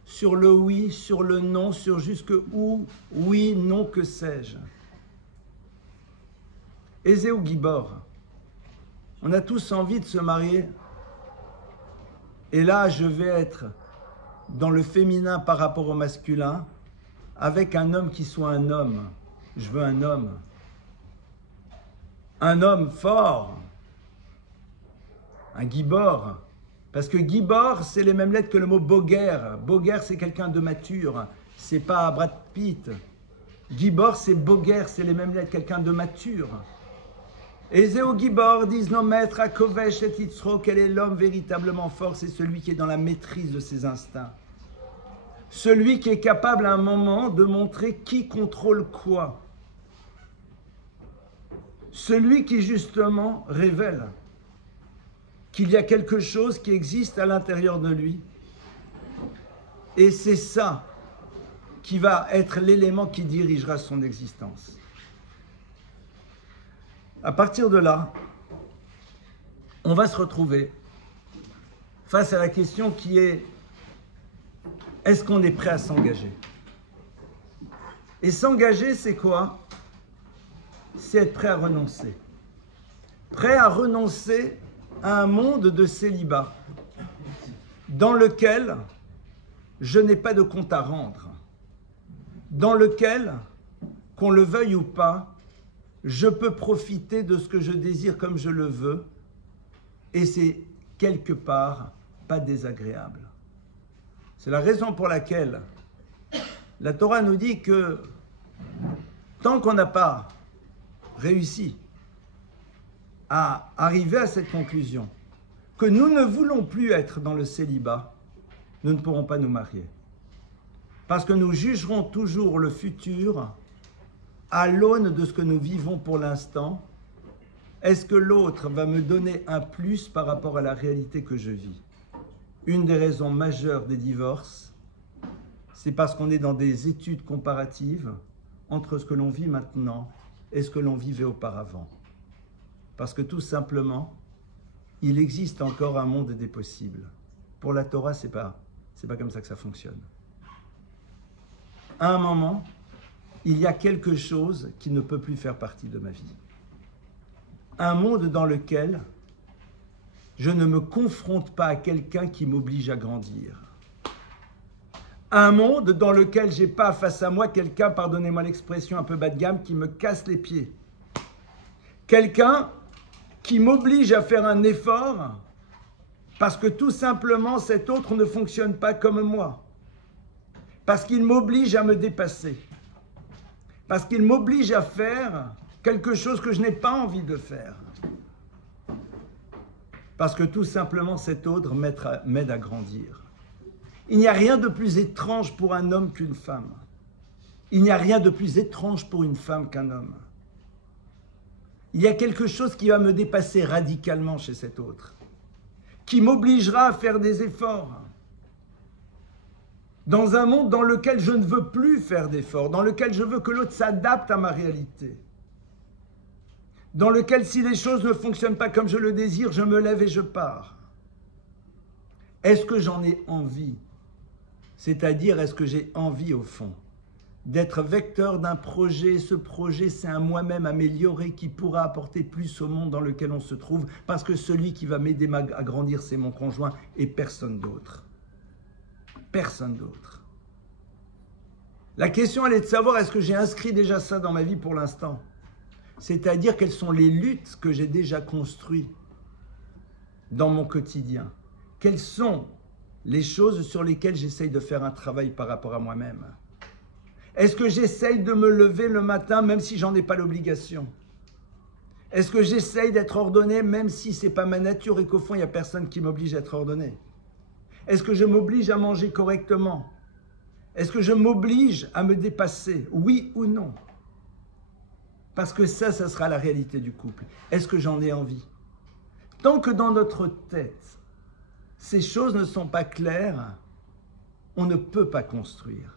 sur le oui, sur le non, sur jusque où, oui, non, que sais-je. Aisé ou Gibor, on a tous envie de se marier. Et là, je vais être dans le féminin par rapport au masculin, avec un homme qui soit un homme. Je veux un homme. Un homme fort. Un Gibor. Parce que Gibor, c'est les mêmes lettres que le mot Boguer. Boguer, c'est quelqu'un de mature. C'est pas Brad Pitt. Gibor, c'est Boguer, c'est les mêmes lettres, quelqu'un de mature. Et Zéo Gibor, disent nos maîtres, à Kovesh et Yitzro, quel est l'homme véritablement fort? C'est celui qui est dans la maîtrise de ses instincts. Celui qui est capable à un moment de montrer qui contrôle quoi. Celui qui justement révèle qu'il y a quelque chose qui existe à l'intérieur de lui. Et c'est ça qui va être l'élément qui dirigera son existence. À partir de là, on va se retrouver face à la question qui est: est-ce qu'on est prêt à s'engager? Et s'engager, c'est quoi? C'est être prêt à renoncer. Prêt à renoncer à un monde de célibat dans lequel je n'ai pas de compte à rendre, dans lequel, qu'on le veuille ou pas, je peux profiter de ce que je désire comme je le veux, et c'est quelque part pas désagréable. C'est la raison pour laquelle la Torah nous dit que tant qu'on n'a pas réussi à arriver à cette conclusion, que nous ne voulons plus être dans le célibat, nous ne pourrons pas nous marier. Parce que nous jugerons toujours le futur à l'aune de ce que nous vivons pour l'instant. Est-ce que l'autre va me donner un plus par rapport à la réalité que je vis? Une des raisons majeures des divorces, c'est parce qu'on est dans des études comparatives entre ce que l'on vit maintenant et ce que l'on vivait auparavant. Parce que tout simplement, il existe encore un monde des possibles. Pour la Torah, c'est pas comme ça que ça fonctionne. À un moment, il y a quelque chose qui ne peut plus faire partie de ma vie. Un monde dans lequel je ne me confronte pas à quelqu'un qui m'oblige à grandir. Un monde dans lequel je n'ai pas face à moi quelqu'un, pardonnez-moi l'expression un peu bas de gamme, qui me casse les pieds. Quelqu'un qui m'oblige à faire un effort parce que tout simplement cet autre ne fonctionne pas comme moi. Parce qu'il m'oblige à me dépasser. Parce qu'il m'oblige à faire quelque chose que je n'ai pas envie de faire. Parce que tout simplement cet autre m'aide à grandir. Il n'y a rien de plus étrange pour un homme qu'une femme. Il n'y a rien de plus étrange pour une femme qu'un homme. Il y a quelque chose qui va me dépasser radicalement chez cet autre, qui m'obligera à faire des efforts. Dans un monde dans lequel je ne veux plus faire d'efforts, dans lequel je veux que l'autre s'adapte à ma réalité, dans lequel si les choses ne fonctionnent pas comme je le désire, je me lève et je pars. Est-ce que j'en ai envie? C'est-à-dire, est-ce que j'ai envie au fond d'être vecteur d'un projet? Ce projet, c'est un moi-même amélioré qui pourra apporter plus au monde dans lequel on se trouve, parce que celui qui va m'aider à grandir, c'est mon conjoint et personne d'autre. Personne d'autre. La question, elle est de savoir, est-ce que j'ai inscrit déjà ça dans ma vie pour l'instant? C'est-à-dire, quelles sont les luttes que j'ai déjà construites dans mon quotidien? Quelles sont les choses sur lesquelles j'essaye de faire un travail par rapport à moi-même? Est-ce que j'essaye de me lever le matin même si j'en ai pas l'obligation? Est-ce que j'essaye d'être ordonné même si ce n'est pas ma nature et qu'au fond il n'y a personne qui m'oblige à être ordonné? Est-ce que je m'oblige à manger correctement? Est-ce que je m'oblige à me dépasser? Oui ou non? Parce que ça sera la réalité du couple. Est-ce que j'en ai envie? Tant que dans notre tête, ces choses ne sont pas claires, on ne peut pas construire.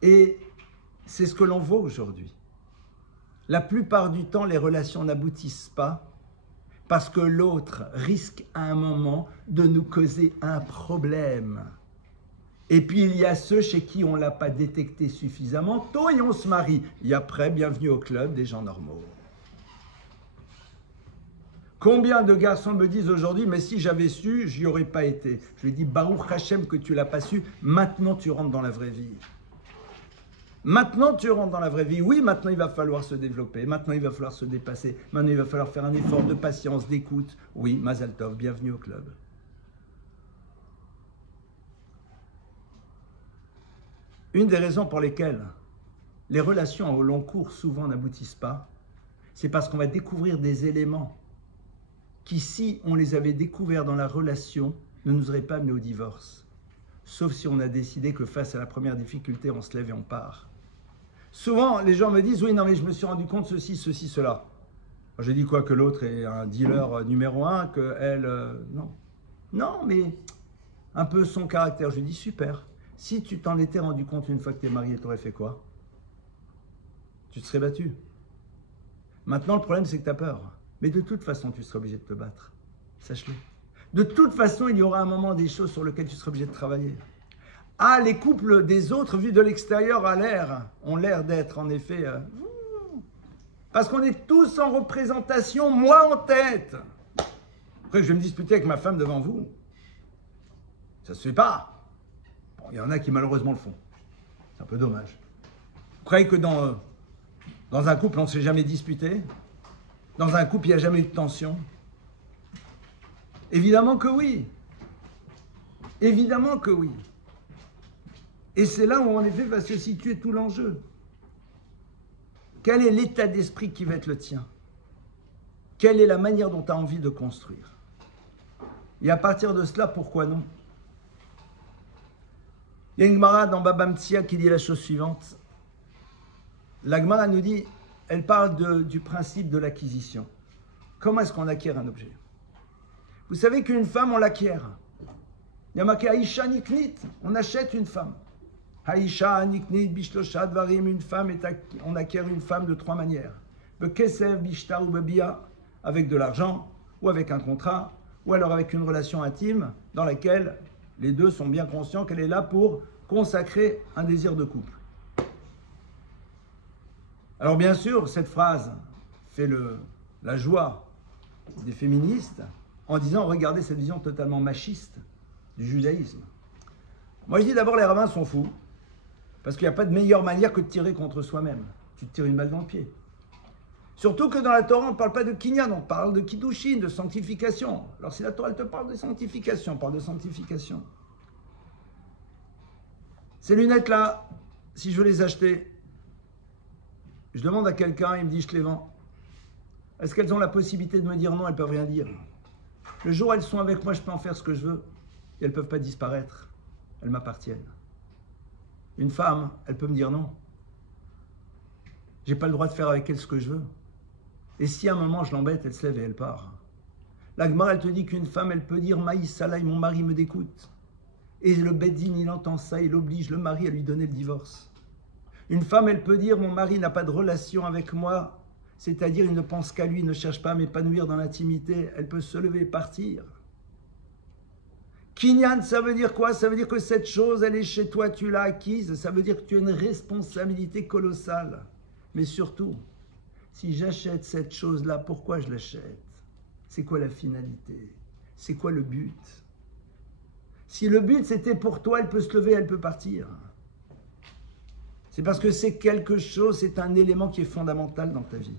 Et c'est ce que l'on voit aujourd'hui. La plupart du temps, les relations n'aboutissent pas parce que l'autre risque à un moment de nous causer un problème. Et puis il y a ceux chez qui on ne l'a pas détecté suffisamment tôt et on se marie. Et après, bienvenue au club des gens normaux. Combien de garçons me disent aujourd'hui, mais si j'avais su, j'y aurais pas été. Je lui dis, Baruch Hashem que tu l'as pas su, maintenant tu rentres dans la vraie vie. Maintenant tu rentres dans la vraie vie. Oui, maintenant il va falloir se développer, maintenant il va falloir se dépasser, maintenant il va falloir faire un effort de patience, d'écoute. Oui, Mazal Tov, bienvenue au club. Une des raisons pour lesquelles les relations au long cours souvent n'aboutissent pas, c'est parce qu'on va découvrir des éléments qui, si on les avait découverts dans la relation, ne nous auraient pas amenés au divorce. Sauf si on a décidé que face à la première difficulté, on se lève et on part. Souvent, les gens me disent, oui, non, mais je me suis rendu compte ceci, cela. J'ai dit quoi, que l'autre est un dealer numéro 1, que elle, non. Non, mais un peu son caractère. Je lui dis, super. Si tu t'en étais rendu compte une fois que tu es marié, tu aurais fait quoi? Tu te serais battu. Maintenant, le problème, c'est que tu as peur. Mais de toute façon, tu seras obligé de te battre. Sache-le. De toute façon, il y aura un moment des choses sur lesquelles tu seras obligé de travailler. Ah, les couples des autres, vus de l'extérieur, ont l'air d'être, en effet... parce qu'on est tous en représentation, moi en tête. Après, je vais me disputer avec ma femme devant vous. Ça ne se fait pas. Bon, il y en a qui malheureusement le font. C'est un peu dommage. Vous croyez que dans un couple, on ne s'est jamais disputé? Dans un couple, il n'y a jamais eu de tension? Évidemment que oui. Évidemment que oui. Et c'est là où en effet va se situer tout l'enjeu. Quel est l'état d'esprit qui va être le tien? Quelle est la manière dont tu as envie de construire? Et à partir de cela, pourquoi non? Il y a une Gemara dans Baba Metzia qui dit la chose suivante. La Gemara nous dit, elle parle du principe de l'acquisition. Comment est-ce qu'on acquiert un objet? Vous savez qu'une femme, on l'acquiert. Il y a marqué Aïcha Niknit, on achète une femme. Aïcha Niknit Bishlosha Dvarim, une femme, on acquiert une femme de 3 manières. Bekesev, Bishtar ou Bebia, avec de l'argent, ou avec un contrat, ou alors avec une relation intime dans laquelle les deux sont bien conscients qu'elle est là pour consacrer un désir de couple. Alors bien sûr, cette phrase fait la joie des féministes en disant, regardez cette vision totalement machiste du judaïsme. Moi je dis d'abord, les rabbins sont fous, parce qu'il n'y a pas de meilleure manière que de tirer contre soi-même. Tu te tires une balle dans le pied. Surtout que dans la Torah, on ne parle pas de kinyan, on parle de kiddushin, de sanctification. Alors si la Torah elle te parle de sanctification, on parle de sanctification. Ces lunettes-là, si je veux les acheter, je demande à quelqu'un, il me dit je te les vends. Est-ce qu'elles ont la possibilité de me dire non? Elles ne peuvent rien dire. Le jour où elles sont avec moi, je peux en faire ce que je veux. Et elles ne peuvent pas disparaître. Elles m'appartiennent. Une femme, elle peut me dire non. Je n'ai pas le droit de faire avec elle ce que je veux. Et si à un moment je l'embête, elle se lève et elle part. La Gemara, elle te dit qu'une femme, elle peut dire Maïs Salaï, mon mari me dégoûte. Et le Beddin, il entend ça, il oblige le mari à lui donner le divorce. Une femme, elle peut dire mon mari n'a pas de relation avec moi, c'est-à-dire il ne pense qu'à lui, il ne cherche pas à m'épanouir dans l'intimité. Elle peut se lever et partir. Kinyan, ça veut dire quoi? Ça veut dire que cette chose, elle est chez toi, tu l'as acquise. Ça veut dire que tu as une responsabilité colossale. Mais surtout, si j'achète cette chose-là, pourquoi je l'achète? C'est quoi la finalité? C'est quoi le but? Si le but c'était pour toi, elle peut se lever, elle peut partir. C'est parce que c'est quelque chose, c'est un élément qui est fondamental dans ta vie.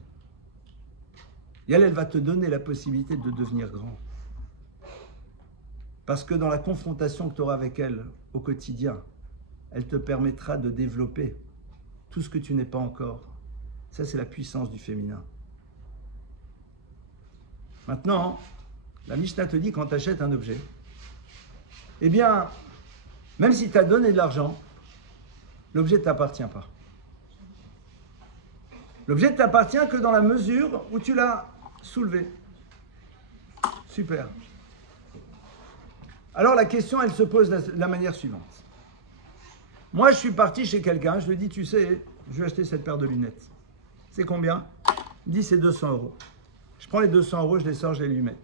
Et elle va te donner la possibilité de devenir grand. Parce que dans la confrontation que tu auras avec elle au quotidien, elle te permettra de développer tout ce que tu n'es pas encore. Ça, c'est la puissance du féminin. Maintenant, la Mishnah te dit quand tu achètes un objet, eh bien, même si tu as donné de l'argent, l'objet ne t'appartient pas. L'objet ne t'appartient que dans la mesure où tu l'as soulevé. Super. Alors la question, elle se pose de la manière suivante. Moi, je suis parti chez quelqu'un, je lui ai dit, tu sais, je vais acheter cette paire de lunettes. C'est combien? Il me dit c'est 200 €. Je prends les 200 €, je les sors, je les lui mets.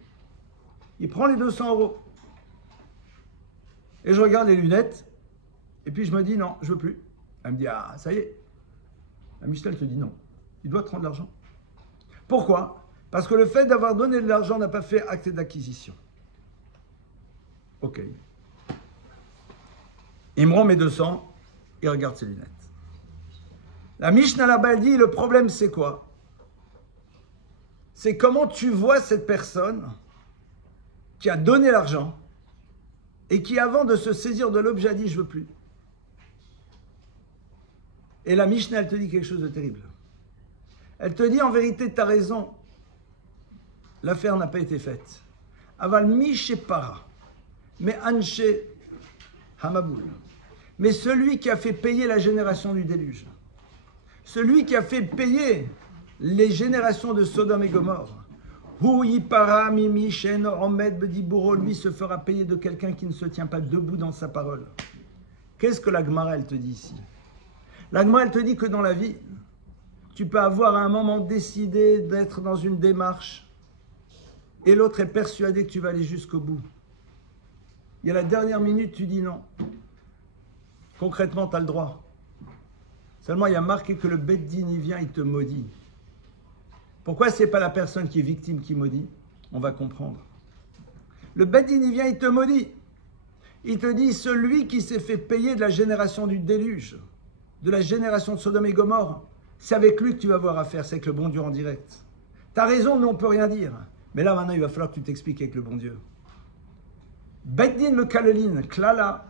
Il prend les 200 €. Et je regarde les lunettes. Et puis je me dis non, je veux plus. Elle me dit ah, ça y est. La Michel te dit non. Il doit te rendre l'argent. Pourquoi? Parce que le fait d'avoir donné de l'argent n'a pas fait acte d'acquisition. Ok. Il me rend mes 200, il regarde ses lunettes. La Mishnah là-bas dit, le problème c'est quoi? C'est comment tu vois cette personne qui a donné l'argent et qui, avant de se saisir de l'objet, a dit je veux plus. Et la Mishnah, elle te dit quelque chose de terrible. Elle te dit en vérité, tu as raison, l'affaire n'a pas été faite. Aval Mishe Para, mais Anche Hamaboul. Mais celui qui a fait payer la génération du déluge, celui qui a fait payer les générations de Sodome et Gomorre, lui se fera payer de quelqu'un qui ne se tient pas debout dans sa parole. Qu'est-ce que la Gemara, elle te dit ici? La Gemara, elle te dit que dans la vie, tu peux avoir à un moment décidé d'être dans une démarche et l'autre est persuadé que tu vas aller jusqu'au bout. Et à la dernière minute, tu dis non. Concrètement, tu as le droit. Seulement, il y a marqué que le Beth Din, il vient, il te maudit. Pourquoi ce n'est pas la personne qui est victime qui maudit? On va comprendre. Le Beth Din, il vient, il te maudit. Il te dit, celui qui s'est fait payer de la génération du déluge, de la génération de Sodome et Gomorre, c'est avec lui que tu vas avoir affaire, c'est avec le bon Dieu en direct. Tu as raison, mais on ne peut rien dire. Mais là, maintenant, il va falloir que tu t'expliques avec le bon Dieu. Beth Din me kaleline, klala.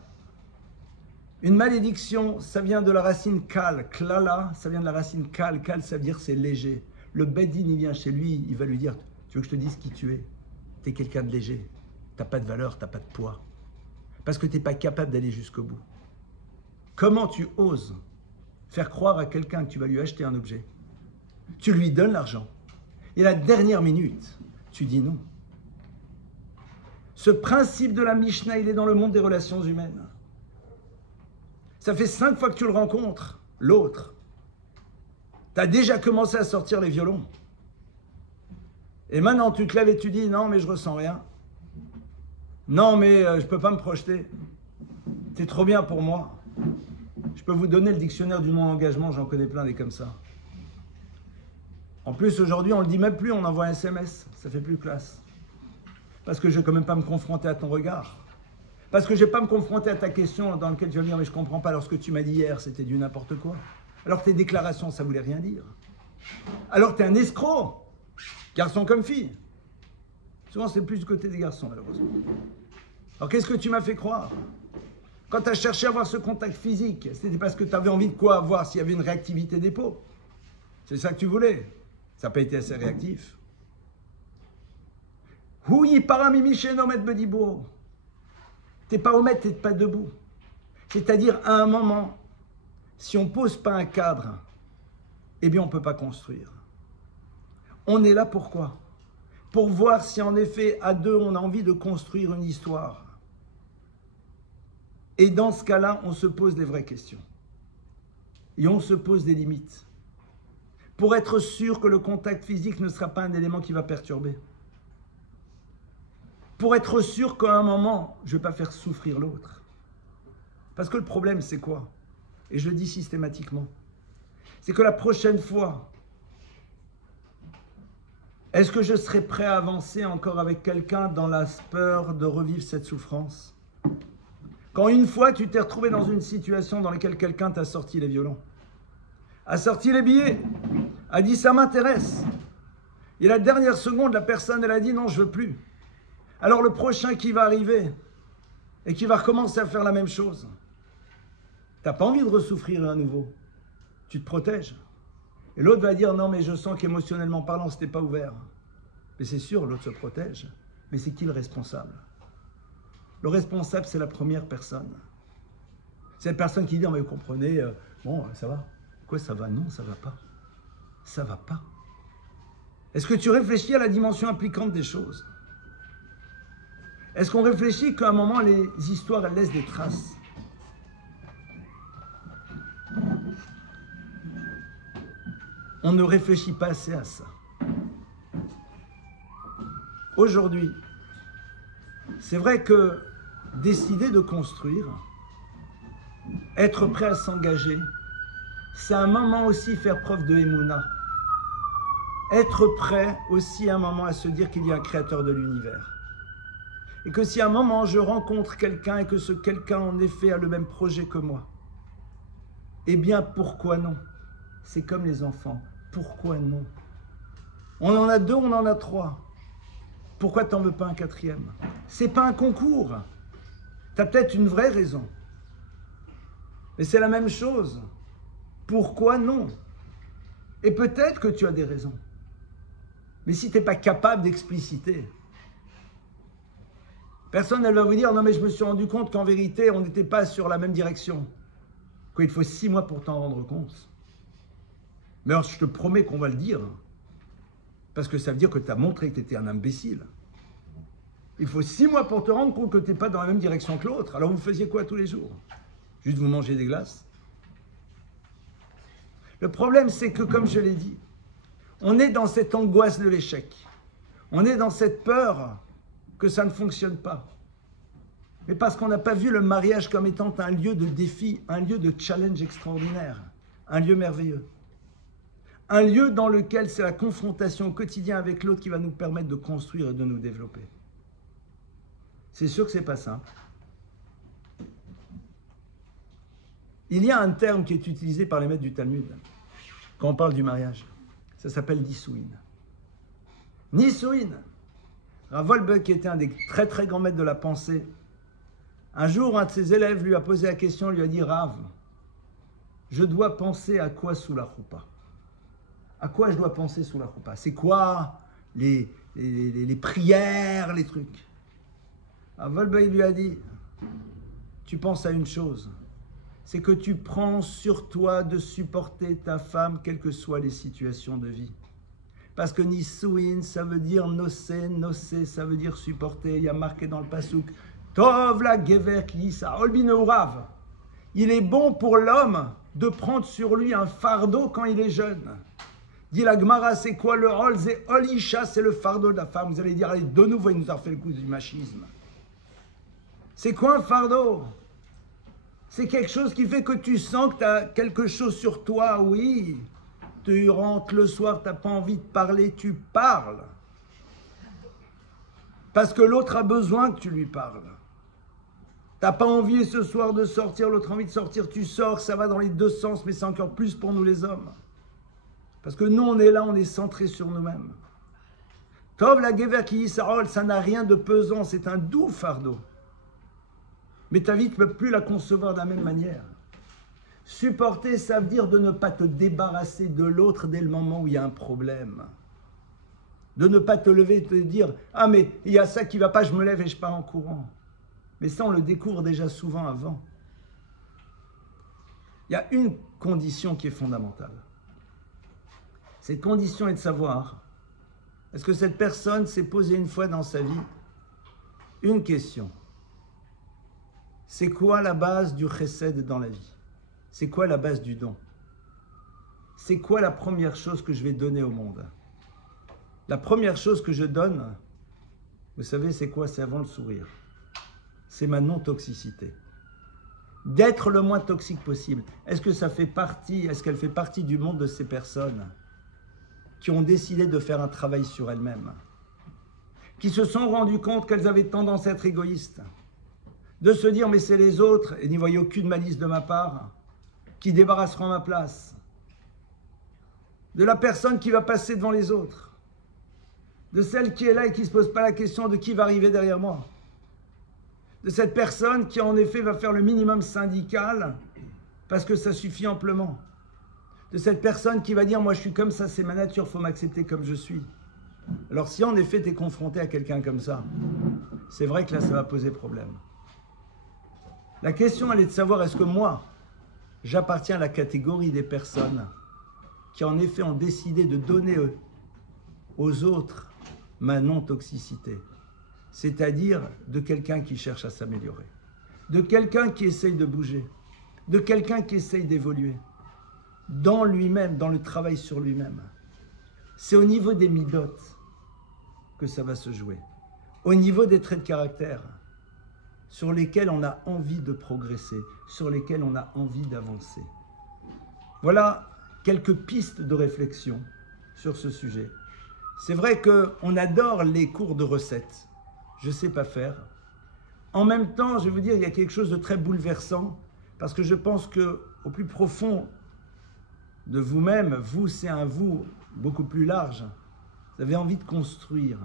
Une malédiction, ça vient de la racine kal. Klala, ça vient de la racine kal. Kal, ça veut dire c'est léger. Le Beth Din, il vient chez lui, il va lui dire, tu veux que je te dise qui tu es? Tu es quelqu'un de léger. Tu n'as pas de valeur, tu n'as pas de poids. Parce que tu n'es pas capable d'aller jusqu'au bout. Comment tu oses faire croire à quelqu'un que tu vas lui acheter un objet? Tu lui donnes l'argent. Et à la dernière minute, tu dis non. Ce principe de la Mishnah, il est dans le monde des relations humaines. Ça fait 5 fois que tu le rencontres, l'autre. Tu as déjà commencé à sortir les violons. Et maintenant, tu te lèves et tu dis, non, mais je ressens rien. Non, mais je ne peux pas me projeter. C'est trop bien pour moi. Je peux vous donner le dictionnaire du non-engagement, j'en connais plein des comme ça. En plus, aujourd'hui, on ne le dit même plus, on envoie un SMS. Ça fait plus classe. Parce que je ne vais quand même pas me confronter à ton regard. Parce que je ne vais pas me confronter à ta question dans laquelle tu vas me dire, mais je ne comprends pas, alors ce que tu m'as dit hier, c'était du n'importe quoi. Alors tes déclarations, ça ne voulait rien dire. Alors tu es un escroc, garçon comme fille. Souvent, c'est plus du côté des garçons, malheureusement. Alors qu'est-ce que tu m'as fait croire? Quand tu as cherché à avoir ce contact physique, c'était parce que tu avais envie de quoi? Voir s'il y avait une réactivité des peaux. C'est ça que tu voulais. Ça n'a pas été assez réactif. Houyi paramimi shenomet bedibo. T'es pas honnête, t'es pas debout. C'est-à-dire, à un moment, si on ne pose pas un cadre, eh bien, on ne peut pas construire. On est là pourquoi? Pour voir si en effet, à deux, on a envie de construire une histoire. Et dans ce cas-là, on se pose les vraies questions. Et on se pose des limites. Pour être sûr que le contact physique ne sera pas un élément qui va perturber. Pour être sûr qu'à un moment, je ne vais pas faire souffrir l'autre. Parce que le problème, c'est quoi? Et je le dis systématiquement. C'est que la prochaine fois, est-ce que je serai prêt à avancer encore avec quelqu'un dans la peur de revivre cette souffrance? Quand une fois, tu t'es retrouvé dans une situation dans laquelle quelqu'un t'a sorti les violons, a sorti les billets, a dit ça m'intéresse. Et la dernière seconde, la personne, elle a dit non, je veux plus. Alors le prochain qui va arriver et qui va recommencer à faire la même chose, tu n'as pas envie de ressouffrir à nouveau. Tu te protèges. Et l'autre va dire non, mais je sens qu'émotionnellement parlant, ce n'était pas ouvert. Mais c'est sûr, l'autre se protège. Mais c'est qui le responsable? Le responsable, c'est la première personne. C'est la personne qui dit, mais vous comprenez, bon, ça va. Quoi, ça va? Non, ça va pas. Ça va pas. Est-ce que tu réfléchis à la dimension impliquante des choses? Est-ce qu'on réfléchit qu'à un moment, les histoires, elles laissent des traces? On ne réfléchit pas assez à ça. Aujourd'hui, c'est vrai que décider de construire, être prêt à s'engager, c'est un moment aussi faire preuve de Emouna. Être prêt aussi un moment à se dire qu'il y a un créateur de l'univers. Et que si à un moment je rencontre quelqu'un et que ce quelqu'un en effet a le même projet que moi, eh bien pourquoi non? C'est comme les enfants, pourquoi non? On en a 2, on en a 3. Pourquoi t'en veux pas un 4e? C'est pas un concours. T'as peut-être une vraie raison. Mais c'est la même chose. Pourquoi non? Et peut-être que tu as des raisons. Mais si tu n'es pas capable d'expliciter, personne ne va vous dire « Non mais je me suis rendu compte qu'en vérité, on n'était pas sur la même direction. » Quoi, il faut 6 mois pour t'en rendre compte. Mais alors je te promets qu'on va le dire. Parce que ça veut dire que tu as montré que tu étais un imbécile. Il faut 6 mois pour te rendre compte que tu n'es pas dans la même direction que l'autre. Alors vous faisiez quoi tous les jours? Juste vous manger des glaces? Le problème, c'est que, comme je l'ai dit, on est dans cette angoisse de l'échec. On est dans cette peur que ça ne fonctionne pas. Mais parce qu'on n'a pas vu le mariage comme étant un lieu de défi, un lieu de challenge extraordinaire, un lieu merveilleux. Un lieu dans lequel c'est la confrontation au quotidien avec l'autre qui va nous permettre de construire et de nous développer. C'est sûr que ce n'est pas simple. Il y a un terme qui est utilisé par les maîtres du Talmud quand on parle du mariage. Ça s'appelle Nisuin. Nisuin. Rav Wolbe, qui était un des très très grands maîtres de la pensée, un jour, un de ses élèves lui a posé la question, lui a dit « Rav, je dois penser à quoi sous la choupa? À quoi je dois penser sous la choupa? C'est quoi les prières, les trucs ?» Rav Wolbe, il lui a dit « Tu penses à une chose, c'est que tu prends sur toi de supporter ta femme, quelles que soient les situations de vie. Parce que Nisuin, ça veut dire nosé, nosé, ça veut dire supporter. Il y a marqué dans le pasouk, Tov la gever ki yisa, olbine urav. Il est bon pour l'homme de prendre sur lui un fardeau quand il est jeune. Dit la Gemara, c'est quoi le rôle? C'est Olisha, c'est le fardeau de la femme. Vous allez dire, allez, de nouveau, il nous a refait le coup du machisme. C'est quoi un fardeau? C'est quelque chose qui fait que tu sens que tu as quelque chose sur toi, oui. Tu rentres le soir, tu n'as pas envie de parler, tu parles. Parce que l'autre a besoin que tu lui parles. Tu n'as pas envie ce soir de sortir, l'autre a envie de sortir, tu sors, ça va dans les 2 sens, mais c'est encore plus pour nous les hommes. Parce que nous, on est là, on est centré sur nous-mêmes. Tov la gever ki yisarol, ça n'a rien de pesant, c'est un doux fardeau. Mais ta vie, tu ne peux plus la concevoir de la même manière. Supporter, ça veut dire de ne pas te débarrasser de l'autre dès le moment où il y a un problème. De ne pas te lever et te dire « Ah, mais il y a ça qui ne va pas, je me lève et je pars en courant. » Mais ça, on le découvre déjà souvent avant. Il y a une condition qui est fondamentale. Cette condition est de savoir, est-ce que cette personne s'est posée une fois dans sa vie une question? C'est quoi la base du chesed dans la vie? C'est quoi la base du don? C'est quoi la première chose que je vais donner au monde? La première chose que je donne, vous savez, c'est quoi? C'est avant le sourire. C'est ma non-toxicité. D'être le moins toxique possible. Est-ce que ça fait partie, est-ce qu'elle fait partie du monde de ces personnes qui ont décidé de faire un travail sur elles-mêmes, qui se sont rendues compte qu'elles avaient tendance à être égoïstes, de se dire, mais c'est les autres, et n'y voyez aucune malice de ma part, qui débarrasseront ma place. De la personne qui va passer devant les autres. De celle qui est là et qui ne se pose pas la question de qui va arriver derrière moi. De cette personne qui, en effet, va faire le minimum syndical parce que ça suffit amplement. De cette personne qui va dire, moi je suis comme ça, c'est ma nature, il faut m'accepter comme je suis. Alors si en effet tu es confronté à quelqu'un comme ça, c'est vrai que là ça va poser problème. La question, elle est de savoir, est-ce que moi, j'appartiens à la catégorie des personnes qui, en effet, ont décidé de donner aux autres ma non-toxicité, c'est-à-dire de quelqu'un qui cherche à s'améliorer, de quelqu'un qui essaye de bouger, de quelqu'un qui essaye d'évoluer. dans lui-même, dans le travail sur lui-même. C'est au niveau des midot que ça va se jouer, au niveau des traits de caractère sur lesquels on a envie de progresser, sur lesquels on a envie d'avancer. Voilà quelques pistes de réflexion sur ce sujet. C'est vrai qu'on adore les cours de recettes. Je ne sais pas faire. En même temps, je vais vous dire, il y a quelque chose de très bouleversant parce que je pense qu'au plus profond de vous-même, vous, c'est un vous beaucoup plus large. Vous avez envie de construire.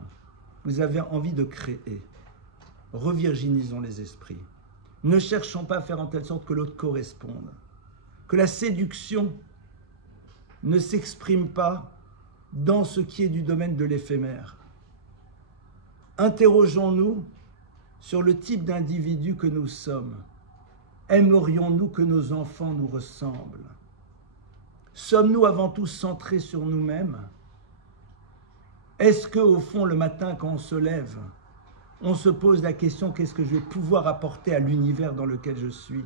Vous avez envie de créer. Revirginisons les esprits. Ne cherchons pas à faire en telle sorte que l'autre corresponde. Que la séduction ne s'exprime pas dans ce qui est du domaine de l'éphémère. Interrogeons-nous sur le type d'individu que nous sommes. Aimerions-nous que nos enfants nous ressemblent? Sommes-nous avant tout centrés sur nous-mêmes? Est-ce qu'au fond, le matin, quand on se lève, on se pose la question, qu'est-ce que je vais pouvoir apporter à l'univers dans lequel je suis?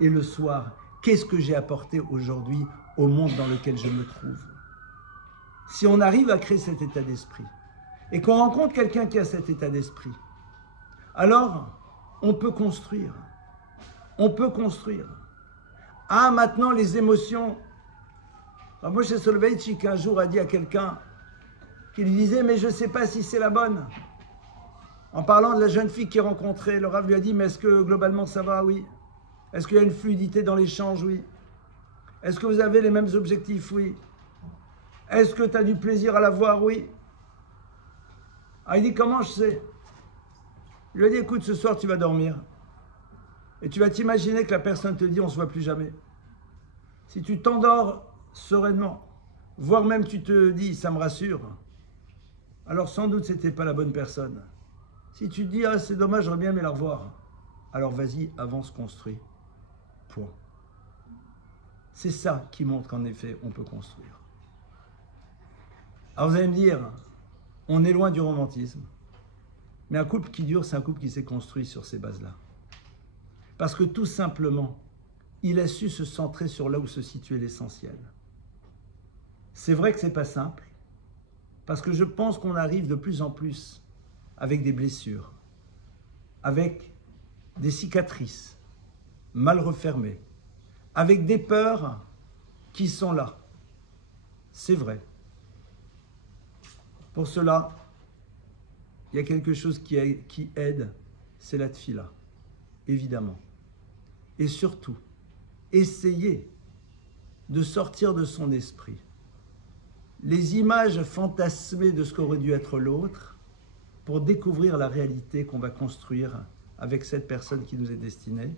Et le soir, qu'est-ce que j'ai apporté aujourd'hui au monde dans lequel je me trouve? Si on arrive à créer cet état d'esprit, et qu'on rencontre quelqu'un qui a cet état d'esprit, alors on peut construire. On peut construire. Ah, maintenant, les émotions. Moshe Soloveitchik un jour a dit à quelqu'un qui lui disait « mais je ne sais pas si c'est la bonne ». En parlant de la jeune fille qu'il rencontrait, le Rav lui a dit « mais est-ce que globalement ça va ?» Oui. « Est-ce qu'il y a une fluidité dans l'échange ?» Oui. « Est-ce que vous avez les mêmes objectifs ?» Oui. « Est-ce que tu as du plaisir à la voir ?» Oui. Ah, il dit « comment je sais ?» Il lui a dit « écoute, ce soir tu vas dormir et tu vas t'imaginer que la personne te dit « on ne se voit plus jamais ». Si tu t'endors sereinement, voire même tu te dis « ça me rassure », alors sans doute ce n'était pas la bonne personne. Si tu te dis « ah c'est dommage, j'aurais bien aimé la revoir », alors vas-y, avance, construis. Point. C'est ça qui montre qu'en effet, on peut construire. Alors vous allez me dire, on est loin du romantisme, mais un couple qui dure, c'est un couple qui s'est construit sur ces bases-là. Parce que tout simplement, il a su se centrer sur là où se situait l'essentiel. C'est vrai que ce n'est pas simple, parce que je pense qu'on arrive de plus en plus avec des blessures, avec des cicatrices mal refermées, avec des peurs qui sont là. C'est vrai. Pour cela, il y a quelque chose qui aide, c'est la tfila, évidemment. Et surtout, essayez de sortir de son esprit les images fantasmées de ce qu'aurait dû être l'autre pour découvrir la réalité qu'on va construire avec cette personne qui nous est destinée.